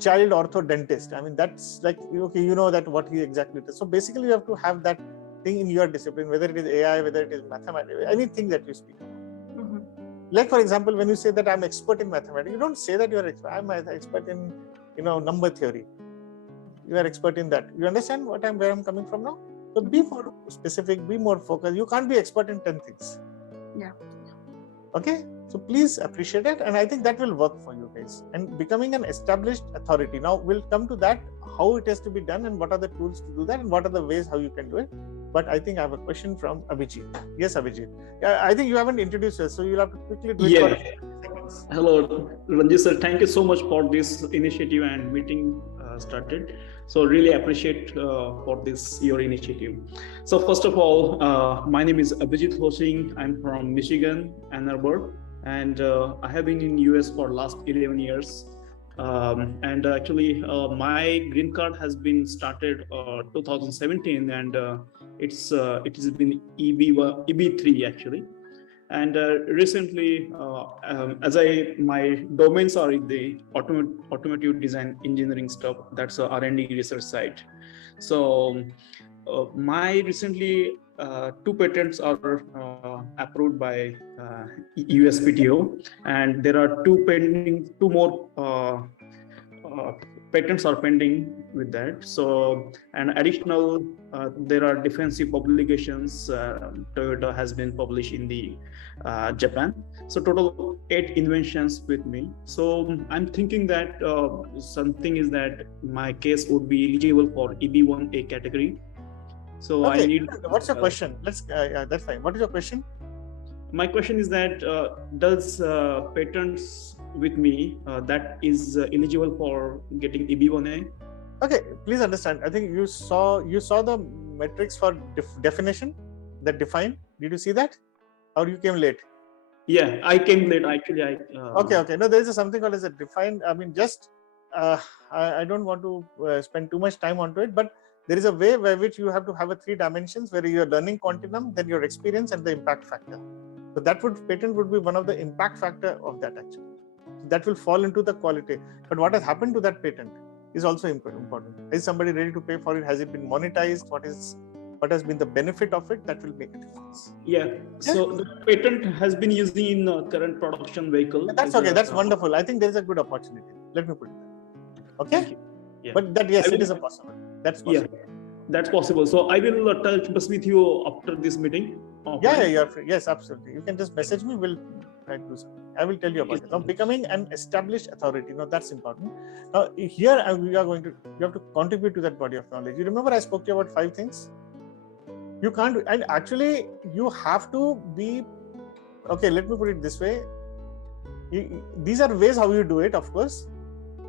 child ortho dentist. I mean, that's like, okay, that what he exactly does. So basically you have to have that thing in your discipline, whether it is AI, whether it is mathematics, anything that you speak about. Like, for example, when you say that I'm expert in mathematics, you don't say that you're expert. I'm an expert in, number theory. You are expert in that. You understand where I'm coming from now? So be more specific, be more focused. You can't be expert in 10 things. Yeah. Okay? So please appreciate it. And I think that will work for you guys. And becoming an established authority. Now we'll come to that, how it has to be done and what are the tools to do that and what are the ways how you can do it. But I think I have a question from Abhijit. Yes, Abhijit. I think you haven't introduced us, so you'll have to quickly do it for 10 seconds. Hello, Ranjeet sir. Thank you so much for this initiative and meeting started. So really appreciate for your initiative. So first of all, my name is Abhijit Hosing. I'm from Michigan, Ann Arbor, and I have been in US for last 11 years. And actually, my green card has been started 2017, and it has been EB3 actually. And recently, my domains are in the automotive design engineering stuff. That's a R&D research side. So my recently 2 patents are approved by USPTO, and there are 2 more patents are pending with that. So, and additional, there are defensive publications. Toyota has been published in the Japan. So total 8 inventions with me. So I'm thinking that something is that my case would be eligible for EB1A category. So okay. I need. What's your question? Let's. That's fine. What is your question? My question is that does patents with me that is eligible for getting EB1A? Okay, please understand. I think you saw the metrics for definition that define. Did you see that, or you came late? Yeah, I came late. Actually, Okay. No, there is something called as a defined. I mean, just I don't want to spend too much time onto it, but there is a way by which you have to have 3 dimensions where your learning continuum, then your experience, and the impact factor. So that patent would be one of the impact factor of that actually. That will fall into the quality. But what has happened to that patent is also important. Is somebody ready to pay for it? Has it been monetized? What has been the benefit of it? That will make a difference. Yeah. So the patent has been used in current production vehicle. That's okay. That's wonderful. I think there is a good opportunity. Let me put it there. Okay. Yeah. But that it is a possible. That's possible. Yeah, that's possible. So I will touch base with you after this meeting. Yeah, you're free. Yes, absolutely. You can just message me. We'll try to do something. I will tell you about it. Now, becoming an established authority. Now, that's important. Now, here you have to contribute to that body of knowledge. You remember I spoke to you about 5 things? You can't, and actually you have to be, okay, let me put it this way. These are ways how you do it, of course.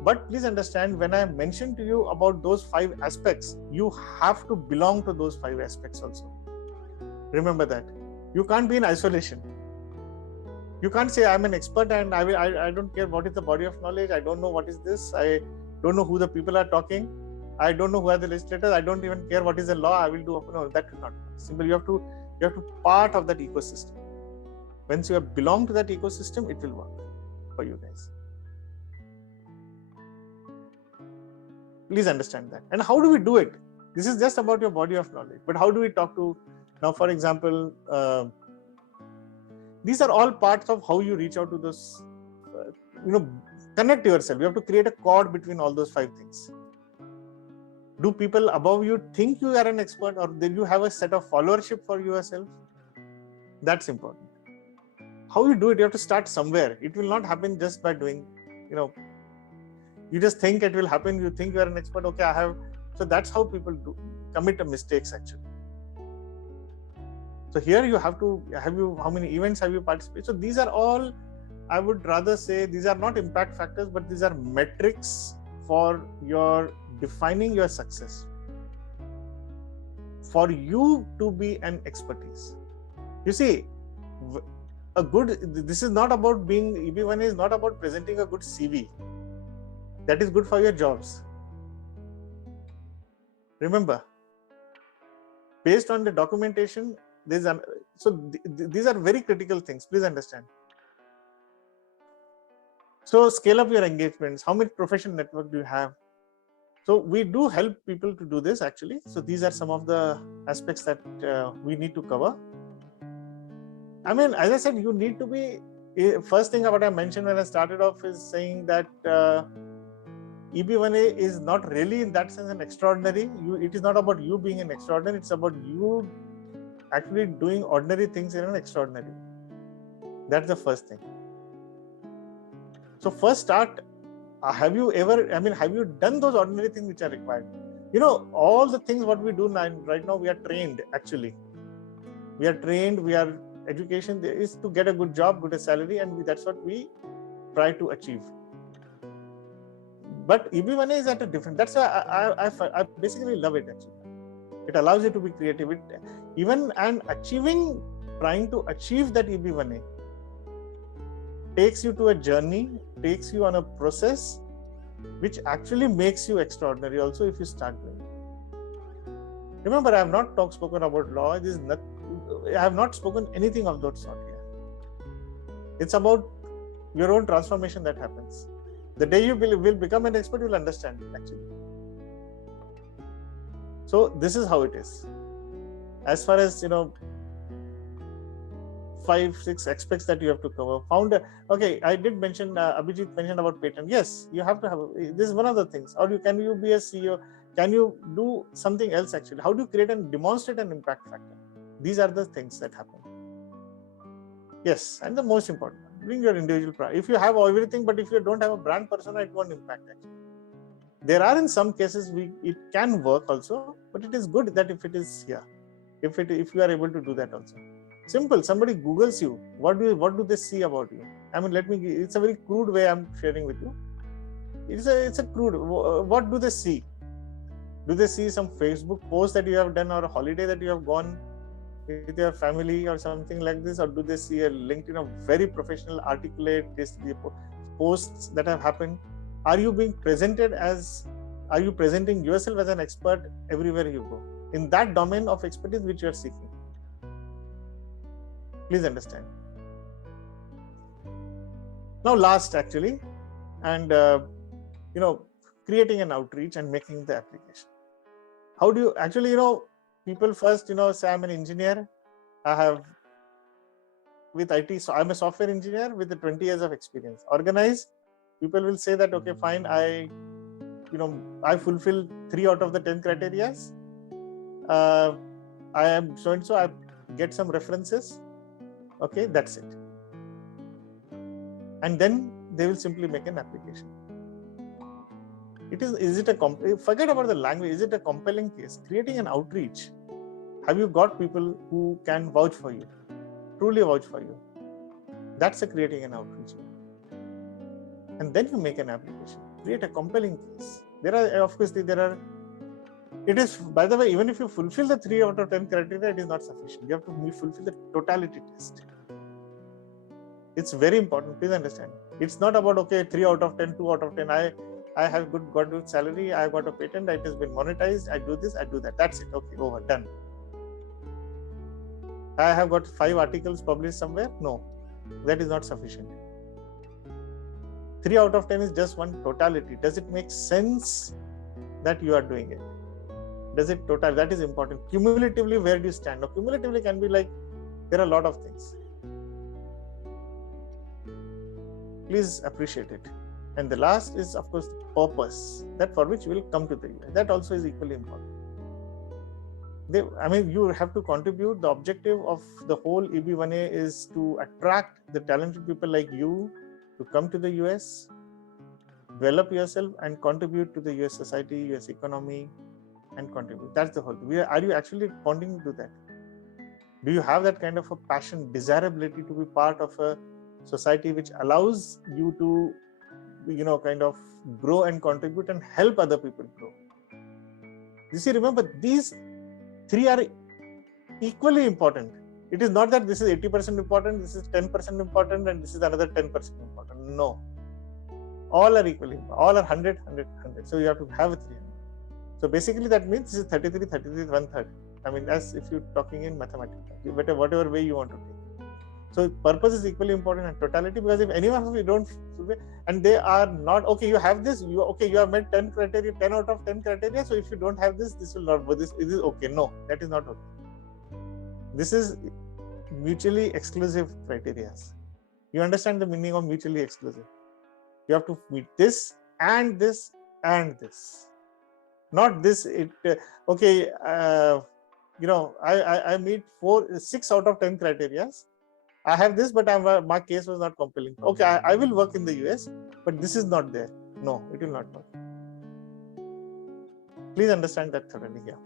But please understand, when I mentioned to you about those 5 aspects, you have to belong to those 5 aspects also. Remember that. You can't be in isolation. You can't say I'm an expert and I don't care what is the body of knowledge. I don't know what is this. I don't know who the people are talking. I don't know who are the legislators. I don't even care what is the law. I will do. No, that will not. Simply, you have to part of that ecosystem. Once you belong to that ecosystem, it will work for you guys. Please understand that. And how do we do it? This is just about your body of knowledge. But how do we talk to, now for example, these are all parts of how you reach out to those, connect yourself. You have to create a cord between all those 5 things. Do people above you think you are an expert, or do you have a set of followership for yourself? That's important. How you do it, you have to start somewhere. It will not happen just by doing, you just think it will happen. You think you are an expert. Okay, so that's how people commit mistakes actually. So here you have to, how many events have you participated? So these are all, I would rather say, these are not impact factors, but these are metrics for your defining your success. For you to be an expertise. You see, this is not about being, EB1A is not about presenting a good CV. That is good for your jobs. Remember, based on the documentation, these are very critical things. Please understand. So scale up your engagements. How much professional network do you have? So we do help people to do this actually. So these are some of the aspects that we need to cover. I mean, as I said, you need to be, first thing what I mentioned when I started off is saying that EB1A is not really in that sense an extraordinary. It is not about you being an extraordinary. It's about you actually doing ordinary things in an extraordinary. That's the first thing. So first start, have you done those ordinary things which are required? All the things what we do right now, we are trained actually. We are trained, education is to get a good job, good salary, and that's what we try to achieve. But EB1A is at a different, that's why I basically love it actually. It allows you to be creative. Trying to achieve that EB1A takes you to a journey, takes you on a process which actually makes you extraordinary also if you start doing it. Remember, I have not spoken about law. I have not spoken anything of that sort here. It's about your own transformation that happens. The day you will become an expert, you will understand it actually. So this is how it is. As far as 5-6 aspects that you have to cover. Okay, I did mention, Abhijit mentioned about patent. Yes, you have to have, this is one of the things. Or can you be a CEO? Can you do something else actually? How do you create and demonstrate an impact factor? These are the things that happen. Yes, and the most important one, bring your individual brand. If you have everything, but if you don't have a brand persona, it won't impact actually. There are in some cases, it can work also, but it is good that if it is here, if you are able to do that also. Simple. Somebody Googles you. What do they see about you? I mean, it's a very crude way I'm sharing with you. It's a crude. What do they see? Do they see some Facebook post that you have done or a holiday that you have gone with your family or something like this? Or do they see a LinkedIn of very professional, articulate posts that have happened? Are you presenting yourself as an expert everywhere you go in that domain of expertise which you are seeking? Please understand. Now last actually, and creating an outreach and making the application. How do you actually, people first, say I'm an engineer, I have with IT, so I'm a software engineer with 20 years of experience. Organize, people will say that, okay, fine, I fulfill 3 out of the 10 criteria. I am so-and-so, I get some references. Okay, that's it. And then they will simply make an application. Forget about the language, is it a compelling case? Creating an outreach. Have you got people who can vouch for you? Truly vouch for you? That's creating an outreach. And then you make an application. Create a compelling case. It is, by the way, even if you fulfill the 3 out of 10 criteria, it is not sufficient. You have to fulfill the totality test. It's very important. Please understand. It's not about, okay, 3 out of 10, 2 out of 10. I have got good salary. I got a patent. It has been monetized. I do this, I do that. That's it. Okay, over, done. I have got 5 articles published somewhere. No, that is not sufficient. 3 out of 10 is just one totality. Does it make sense that you are doing it? Does it total? That is important. Cumulatively, where do you stand? Now, cumulatively can be like, there are a lot of things. Please appreciate it. And the last is, of course, the purpose, that for which we will come to the event. That also is equally important. you have to contribute. The objective of the whole EB1A is to attract the talented people like you to come to the US, develop yourself and contribute to the US society, US economy, and contribute. That's the whole thing. Are you actually wanting to do that? Do you have that kind of a passion, desirability to be part of a society which allows you to, kind of grow and contribute and help other people grow? You see, remember, these three are equally important. It is not that this is 80% important, this is 10% important, and this is another 10% important. No. All are equally important. All are 100, 100, 100. So you have to have a 300. So basically that means this is 33, 33, 1/3. As if you're talking in mathematics, whatever way you want to take. So purpose is equally important and totality, because if any one of you don't, and they are not, okay, you have this, you have met 10 criteria, 10 out of 10 criteria. So if you don't have this, this will not, this is okay. No, that is not okay. This is mutually exclusive criteria. You understand the meaning of mutually exclusive? You have to meet this and this and this. Not this, I meet 6 out of 10 criteria. I have this, but my case was not compelling. Okay, I will work in the US, but this is not there. No, it will not work. Please understand that thoroughly here.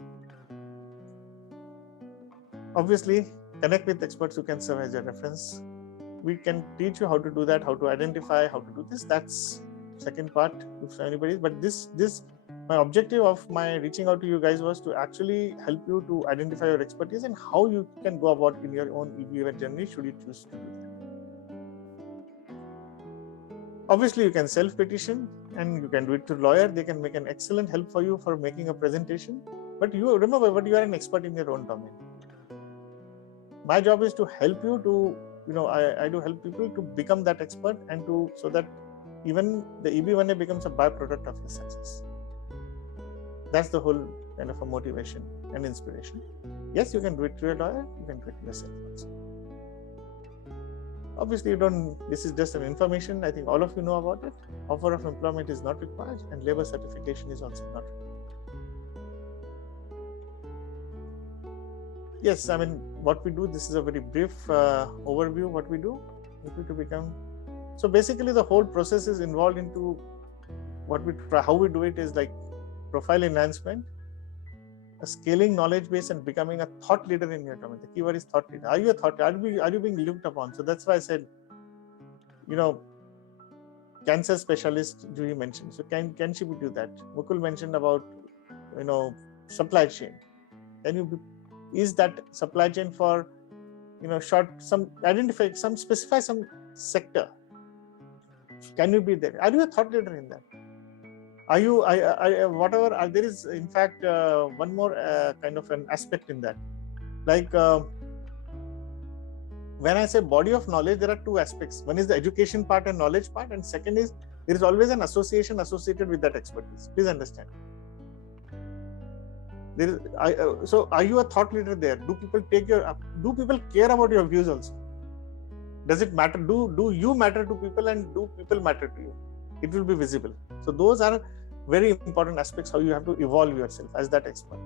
Obviously, connect with experts who can serve as your reference. We can teach you how to do that, how to identify, how to do this. That's second part if anybody. But this my objective of my reaching out to you guys was to actually help you to identify your expertise and how you can go about in your own EB journey should you choose to do that. Obviously, you can self-petition and you can do it to lawyer. They can make an excellent help for you for making a presentation. But you remember, you are an expert in your own domain. My job is to help you to, I do help people to become that expert and so that even the EB1A becomes a byproduct of your success. That's the whole kind of a motivation and inspiration. Yes, you can do it to a lawyer, you can do it yourself also. Obviously, this is just an information. I think all of you know about it. Offer of employment is not required and labor certification is also not required. Yes, what we do, this is a very brief overview of what we do. So basically the whole process is involved into how we do it is like profile enhancement, a scaling knowledge base and becoming a thought leader in your domain. The keyword is thought leader. Are you a thought leader? Are you being looked upon? So that's why I said, cancer specialist, Juhi mentioned. So can she do that? Mukul mentioned about, supply chain. Is that supply chain for, specify some sector? Can you be there? Are you a thought leader in that? Are you, there is in fact one more kind of an aspect in that. Like when I say body of knowledge, there are two aspects. One is the education part and knowledge part, and second is there is always an association associated with that expertise. Please understand. So are you a thought leader there? Do people care about your views also? Does it matter? Do you matter to people and do people matter to you? It will be visible. So those are very important aspects how you have to evolve yourself as that expert.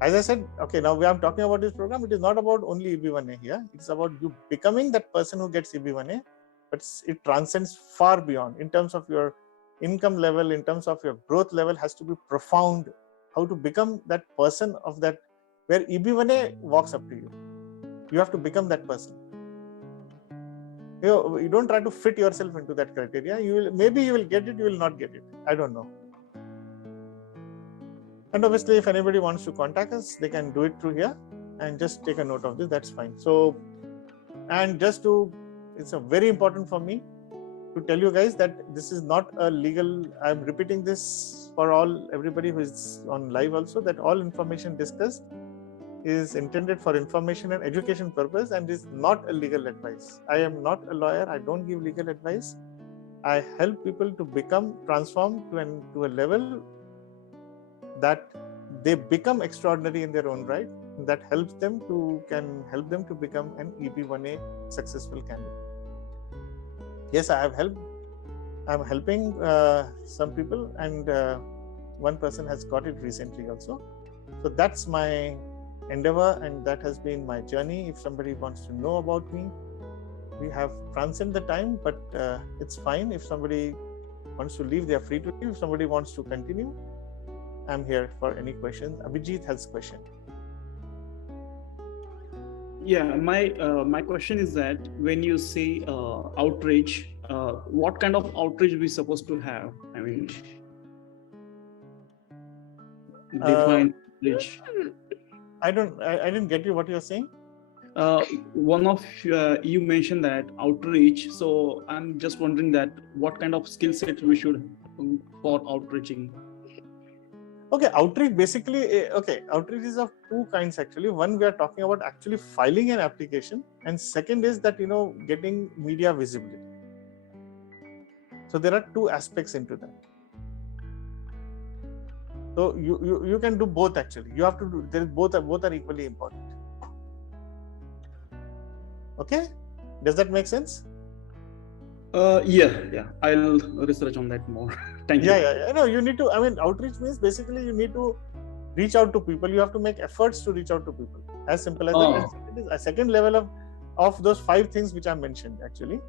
As I said, okay, now we are talking about this program. It is not about only EB1A here. It's about you becoming that person who gets EB1A, but it transcends far beyond in terms of your income level, in terms of your growth level has to be profound. How to become that person of that where EB1A walks up to you. You have to become that person. You don't try to fit yourself into that criteria. Maybe you will get it, you will not get it. I don't know. And obviously, if anybody wants to contact us, they can do it through here and just take a note of this. That's fine. So, and it's a very important for me to tell you guys that this is not a legal. I'm repeating this for everybody who is on live also, that all information discussed is intended for information and education purpose and is not a legal advice. I am not a lawyer. I don't give legal advice. I help people to transform to a level that they become extraordinary in their own right. That can help them to become an EB1A successful candidate. Yes, I'm helping some people, and one person has got it recently also. So that's my endeavor, and that has been my journey. If somebody wants to know about me, we have transcended the time, but it's fine. If somebody wants to leave, they are free to leave. If somebody wants to continue, I'm here for any questions. Abhijit has a question. Yeah, my question is that when you say outreach, what kind of outreach we supposed to have? I mean, define outreach. I didn't get you what you're saying. One of you mentioned that outreach, so I'm just wondering that what kind of skill set we should for outreaching. Okay, outreach basically, outreach is of two kinds actually. One, we are talking about actually filing an application, and second is that, getting media visibility. So there are two aspects into that. So you can do both actually. You have to do, there is both are equally important. Okay, does that make sense? Yeah. I'll research on that more. Thank you. Yeah. No, you need to. I mean, outreach means basically you need to reach out to people. You have to make efforts to reach out to people. As simple as that. And a second level of those 5 things which I mentioned actually.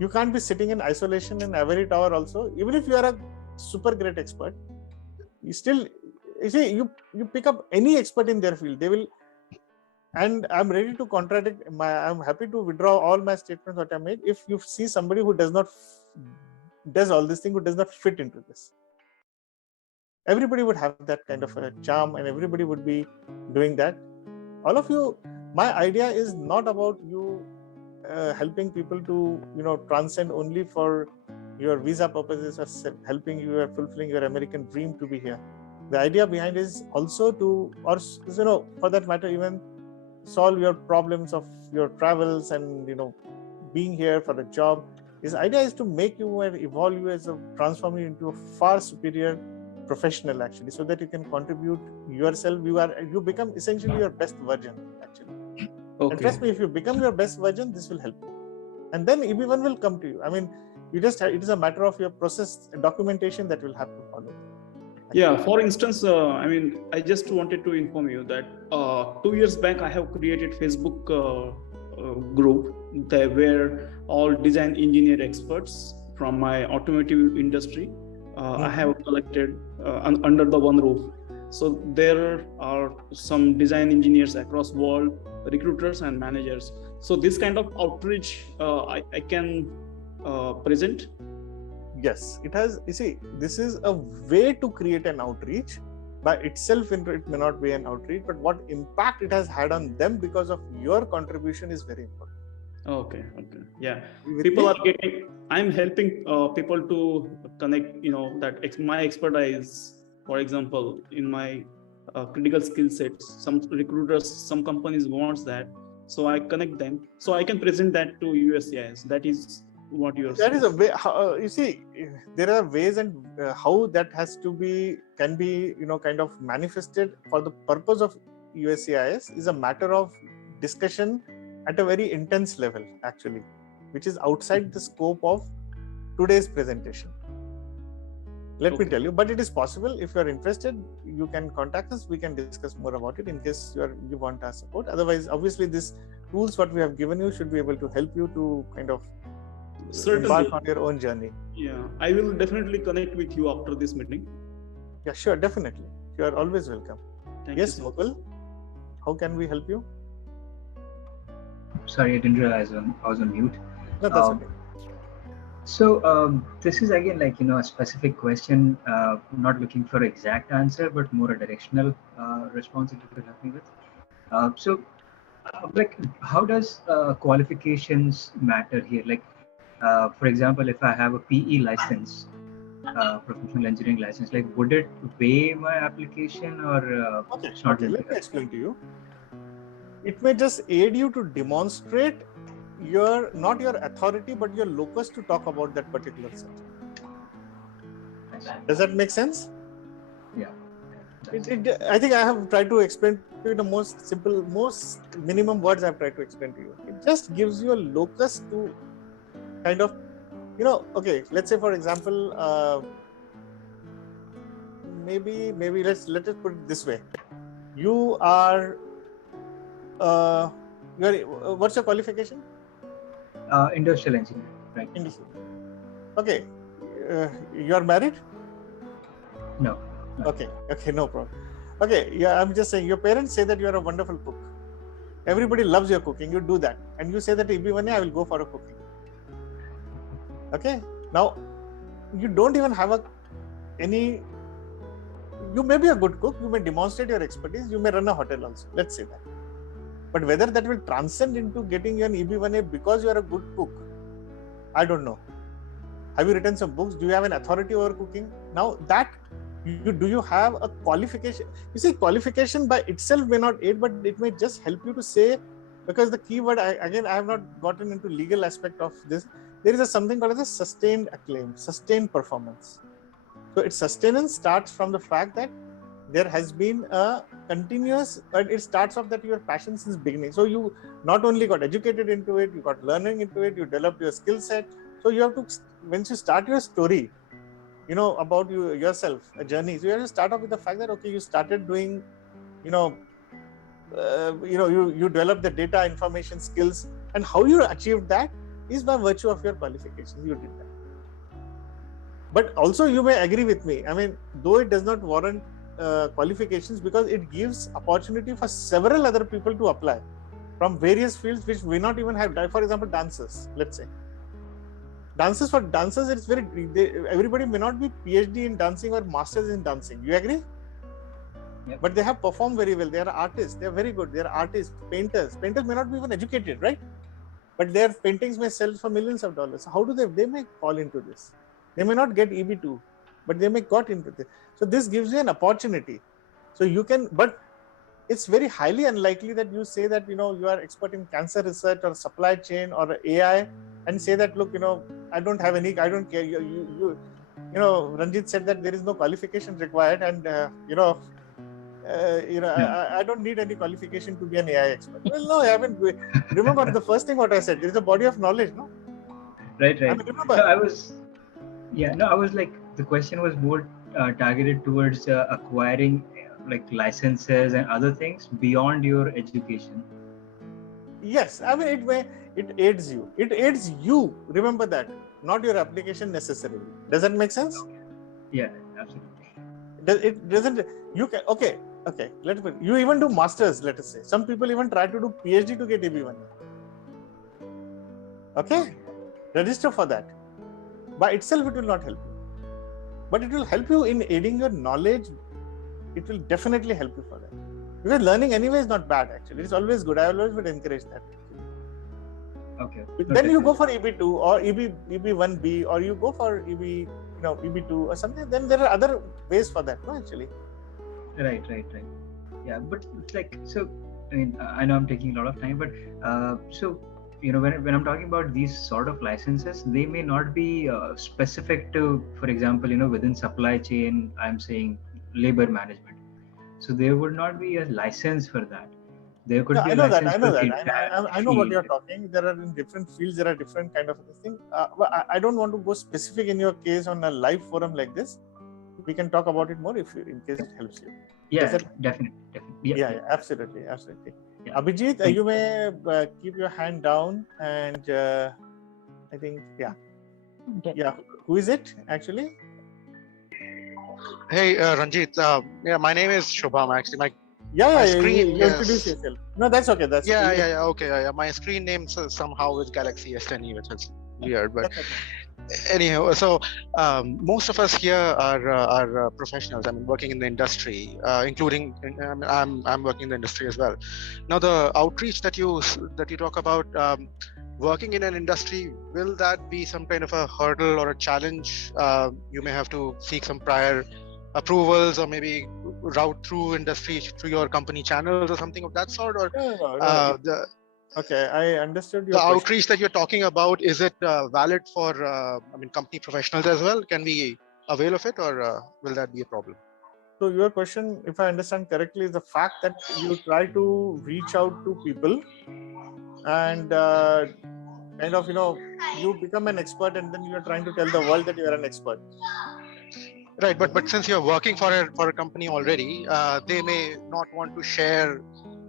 You can't be sitting in isolation in ivory tower also. Even if you are a super great expert, you pick up any expert in their field. They will. And I'm ready to contradict I'm happy to withdraw all my statements that I made if you see somebody who does all this thing, who does not fit into this. Everybody would have that kind of a charm, and everybody would be doing that. All of you, my idea is not about you helping people to, transcend only for your visa purposes or helping you or fulfilling your American dream to be here. The idea behind is also to, or for that matter, even solve your problems of your travels and being here for a job. His idea is to make you and evolve you transform you into a far superior professional actually, so that you can contribute yourself. You become essentially your best version actually. Okay. And trust me, if you become your best version, this will help you, and then EB1 will come to you. I mean, it is a matter of your process documentation that will have to follow. Yeah, for instance, I just wanted to inform you that 2 years back, I have created Facebook group where all design engineer experts from my automotive industry, I have collected under the one roof. So there are some design engineers across world, recruiters and managers. So this kind of outreach I can present. Yes, it has. You see, this is a way to create an outreach. By itself, it may not be an outreach, but what impact it has had on them because of your contribution is very important. Okay. Yeah. People are getting, I'm helping people to connect, that my expertise, for example, in my critical skill sets, some recruiters, some companies wants that. So I connect them. So I can present that to USCIS. That is what you're saying. That is a way. You see, there are ways and how that can be kind of manifested for the purpose of USCIS is a matter of discussion at a very intense level actually, which is outside the scope of today's presentation. Let me tell you, but it is possible. If you are interested, you can contact us. We can discuss more about it in case you want our support. Otherwise, obviously, these tools what we have given you should be able to help you to kind of embark on your own journey. Yeah, I will definitely connect with you after this meeting. Yeah, sure, definitely. You are always welcome. Yes, Mukul, how can we help you? Sorry, I didn't realize I was on mute. No, that's okay. So this is again a specific question, not looking for exact answer, but more a directional response that you could help me with. How does qualifications matter here? For example, if I have a PE license, professional engineering license, would it weigh my application or it's not? Okay, let me explain to you. It may just aid you to demonstrate not your authority, but your locus to talk about that particular subject. Does that make sense? Yeah. I think I have tried to explain to you the most simple, most minimum words I've tried to explain to you. It just gives you a locus to kind of, okay, let's say for example, maybe let us put it this way. You are what's your qualification? Industrial engineering, right? Industrial. Okay. You are married? No. Okay, no problem. Okay, yeah, I'm just saying, your parents say that you are a wonderful cook. Everybody loves your cooking. You do that, and you say that EB1A, I will go for a cooking. Okay, now you don't even have you may be a good cook, you may demonstrate your expertise, you may run a hotel also, let's say that. But whether that will transcend into getting you an EB1A because you are a good cook, I don't know. Have you written some books? Do you have an authority over cooking? Now that, do you have a qualification? You see, qualification by itself may not aid, but it may just help you to say, because the keyword, I have not gotten into legal aspect of this. There is something called as a sustained acclaim, sustained performance. So its sustenance starts from the fact that there has been a continuous, but it starts off that your passion since beginning. So you not only got educated into it, you got learning into it, you developed your skill set. So you have to, once you start your story, about yourself, a journey. So you have to start off with the fact that, okay, you started doing, you develop the data information skills, and how you achieved that is by virtue of your qualifications. You did that. But also you may agree with me. I mean, though it does not warrant qualifications, because it gives opportunity for several other people to apply from various fields which we not even have. For example, dancers, let's say. For dancers, it's everybody may not be PhD in dancing or masters in dancing. You agree? Yep. But they have performed very well. They are artists. They are very good. They are artists, painters. Painters may not be even educated, right? But their paintings may sell for millions of dollars. How do they may fall into this? They may not get EB2, but they may got into this. So this gives you an opportunity. So you can, but it's very highly unlikely that you say that, you are expert in cancer research or supply chain or AI, and say that, look, I don't care. Ranjeet said that there is no qualification required, and I don't need any qualification to be an AI expert. Well, no, I mean, remember the first thing what I said, there is a body of knowledge, no? Right. I mean, remember. I was like, the question was more targeted towards acquiring like licenses and other things beyond your education. Yes, I mean, it aids you. It aids you. Remember that, not your application necessarily. Does that make sense? Yeah, absolutely. It doesn't. You can. Okay. You even do masters. Let us say some people even try to do PhD to get EB1. Okay, register for that. By itself, it will not help you, but it will help you in aiding your knowledge. It will definitely help you for that. Because learning anyway is not bad, actually. It's always good. I always would encourage that. Okay. Then you go for EB2 or EB1B, or you go for EB2 or something. Then there are other ways for that, no, actually. Right. Yeah, but it's like, so, I mean, I know I'm taking a lot of time, but so, when I'm talking about these sort of licenses, they may not be specific to, for example, within supply chain, I'm saying labor management. So there would not be a license for that. There could be a license I know what you're talking. There are in different fields, there are different kind of things. I don't want to go specific in your case on a live forum like this. We can talk about it more in case it helps you. Yeah, definitely. Yeah, absolutely. Yeah. Abhijit, you may keep your hand down, and I think, who is it actually? Hey, Ranjeet. My name is Shubham. Actually, my screen. You introduce yourself. No, that's okay. Okay. My screen name somehow is Galaxy S10, which is weird, but. Anyhow, so most of us here are professionals. I mean, working in the industry, including I'm working in the industry as well. Now, the outreach that you talk about, working in an industry, will that be some kind of a hurdle or a challenge? You may have to seek some prior approvals, or maybe route through industry through your company channels or something of that sort, or no. Okay, I understood your question. Outreach that you're talking about, is it valid for company professionals as well? Can we avail of it, or will that be a problem? So your question, if I understand correctly, is the fact that you try to reach out to people and you become an expert, and then you're trying to tell the world that you are an expert. Right, but since you're working for a company already, they may not want to share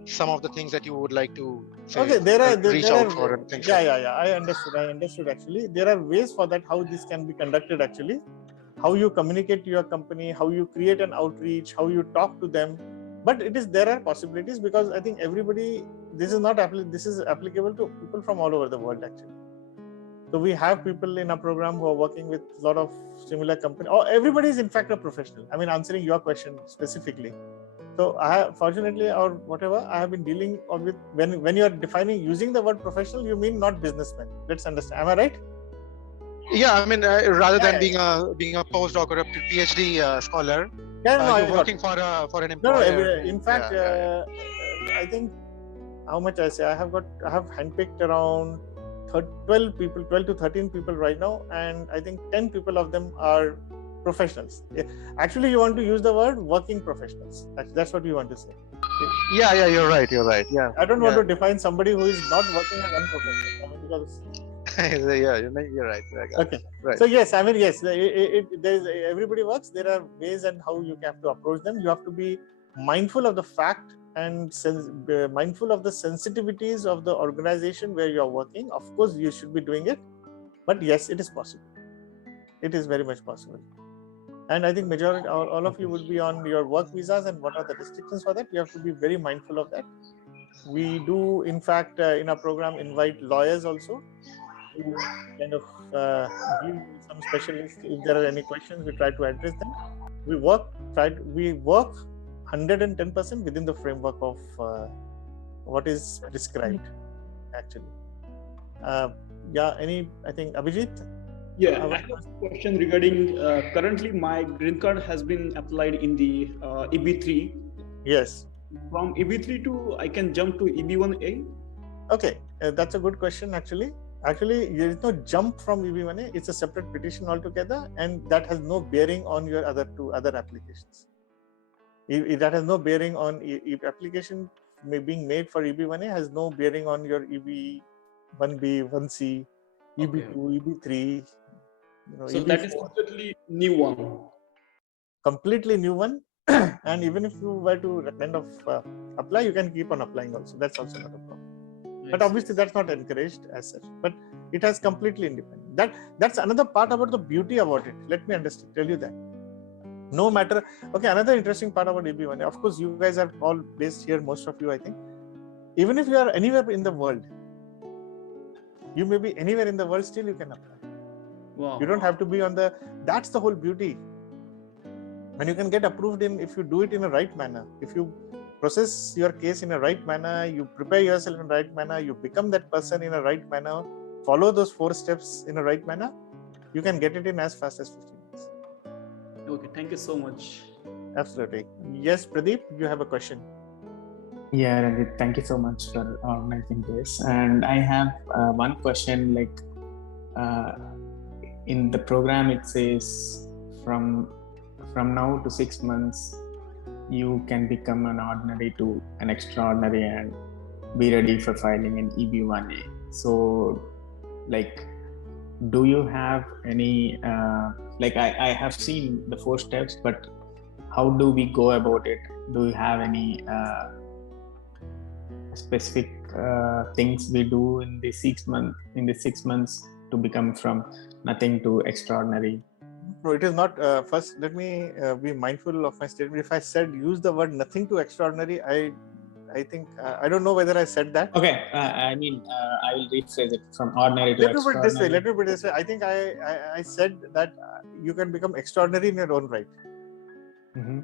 some of the things that you would like to say, reach out for and things like that. Yeah. I understood actually. There are ways for that, how this can be conducted actually. How you communicate to your company, how you create an outreach, how you talk to them. But there are possibilities, because I think this is applicable to people from all over the world actually. So we have people in our program who are working with a lot of similar companies. Or everybody is in fact a professional. I mean, answering your question specifically. So I have, fortunately, or whatever, I have been dealing with, when you are defining using the word professional, you mean not businessman. Let's understand. Am I right? Yeah, I mean, rather than being a postdoc or a PhD scholar, you're working for an employer. In fact, I think, how much I say, I have handpicked around 12 to 13 people right now, and I think 10 people of them are professionals. Actually, you want to use the word working professionals. That's what you want to say. Yeah, you're right. Yeah. I don't want to define somebody who is not working as unprofessional. I mean, because yeah, you're right. Okay. Right. So yes, I mean, yes, everybody works. There are ways and how you have to approach them. You have to be mindful of the fact and mindful of the sensitivities of the organization where you are working. Of course, you should be doing it, but yes, it is possible. It is very much possible. And I think majority, all of you would be on your work visas, and what are the restrictions for that? You have to be very mindful of that. We do, in fact, in our program, invite lawyers also to kind of give some specialists. If there are any questions, we try to address them. We work 110% within the framework of what is prescribed, actually. I think Abhijit? Yeah, I have a question regarding currently my green card has been applied in the EB3. Yes. From EB3 to, I can jump to EB1A? Okay, that's a good question actually. Actually, there is no jump from EB1A. It's a separate petition altogether, and that has no bearing on your other applications. That has no bearing on application being made for EB1A, has no bearing on your EB1B, 1C, EB2, EB3. So EB4. That is completely new one. Completely new one. And even if you were to kind of apply, you can keep on applying also. That's also not a problem. But obviously that's not encouraged as such. But it has completely independent. That's another part about the beauty about it. Let me tell you that. No matter. Okay, another interesting part about EB1A. Of course, you guys are all based here, most of you, I think. Even if you are anywhere in the world, you may be anywhere in the world, still you can apply. Wow. You don't have to be on that's the whole beauty. And you can get approved if you do it in a right manner. If you process your case in a right manner, you prepare yourself in a right manner, you become that person in a right manner, follow those 4 steps in a right manner, you can get it in as fast as 15 minutes. Okay, thank you so much. Absolutely. Yes, Pradeep, you have a question. Yeah, Ranjeet, thank you so much for organizing this. And I have one question, like in the program, it says from now to 6 months, you can become an ordinary to an extraordinary and be ready for filing in EB1A. So, like, do you have any, I have seen the 4 steps, but how do we go about it? Do you have any specific things we do in the 6 months to become from nothing to extraordinary? No, it is not. First, let me be mindful of my statement. If I said use the word nothing to extraordinary, I think I don't know whether I said that. Okay, I mean I will rephrase it from ordinary to extraordinary. Let me put it this way. I think I said that you can become extraordinary in your own right. Mm-hmm.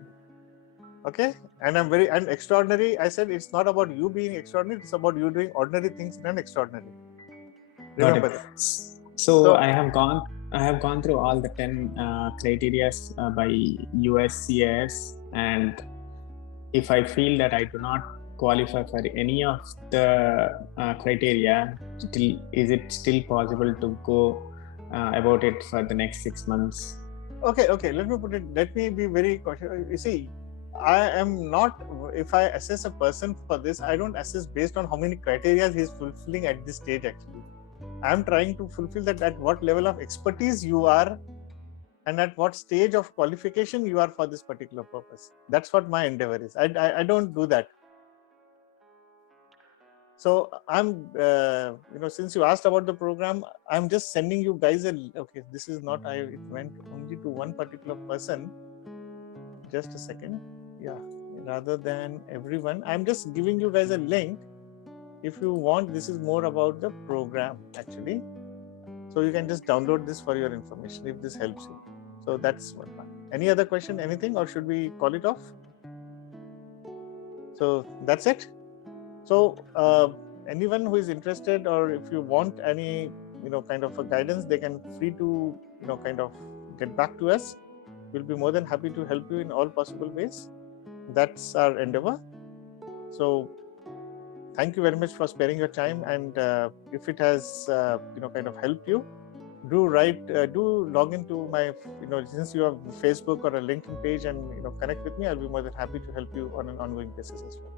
Okay, and extraordinary. I said it's not about you being extraordinary. It's about you doing ordinary things in an extraordinary. Remember that. So I have gone through all the 10 criteria by USCIS, and if I feel that I do not qualify for any of the criteria, is it still possible to go about it for the next 6 months? Okay. Let me be very cautious. You see, I am not. If I assess a person for this, I don't assess based on how many criteria he is fulfilling at this stage. Actually, I am trying to fulfill that at what level of expertise you are and at what stage of qualification you are for this particular purpose. That's what my endeavor is. I don't do that. So I'm, since you asked about the program, I'm just sending you guys okay, this is not, it went only to one particular person. Just a second. Yeah, rather than everyone, I'm just giving you guys a link. If you want, this is more about the program actually. So you can just download this for your information if this helps you. So that's one part. Any other question, anything, or should we call it off? So that's it. So anyone who is interested, or if you want any, kind of a guidance, they can free to, kind of get back to us. We'll be more than happy to help you in all possible ways. That's our endeavor. So thank you very much for sparing your time. And if it has, kind of helped you, do log into my, since you have Facebook or a LinkedIn page, and connect with me. I'll be more than happy to help you on an ongoing basis as well.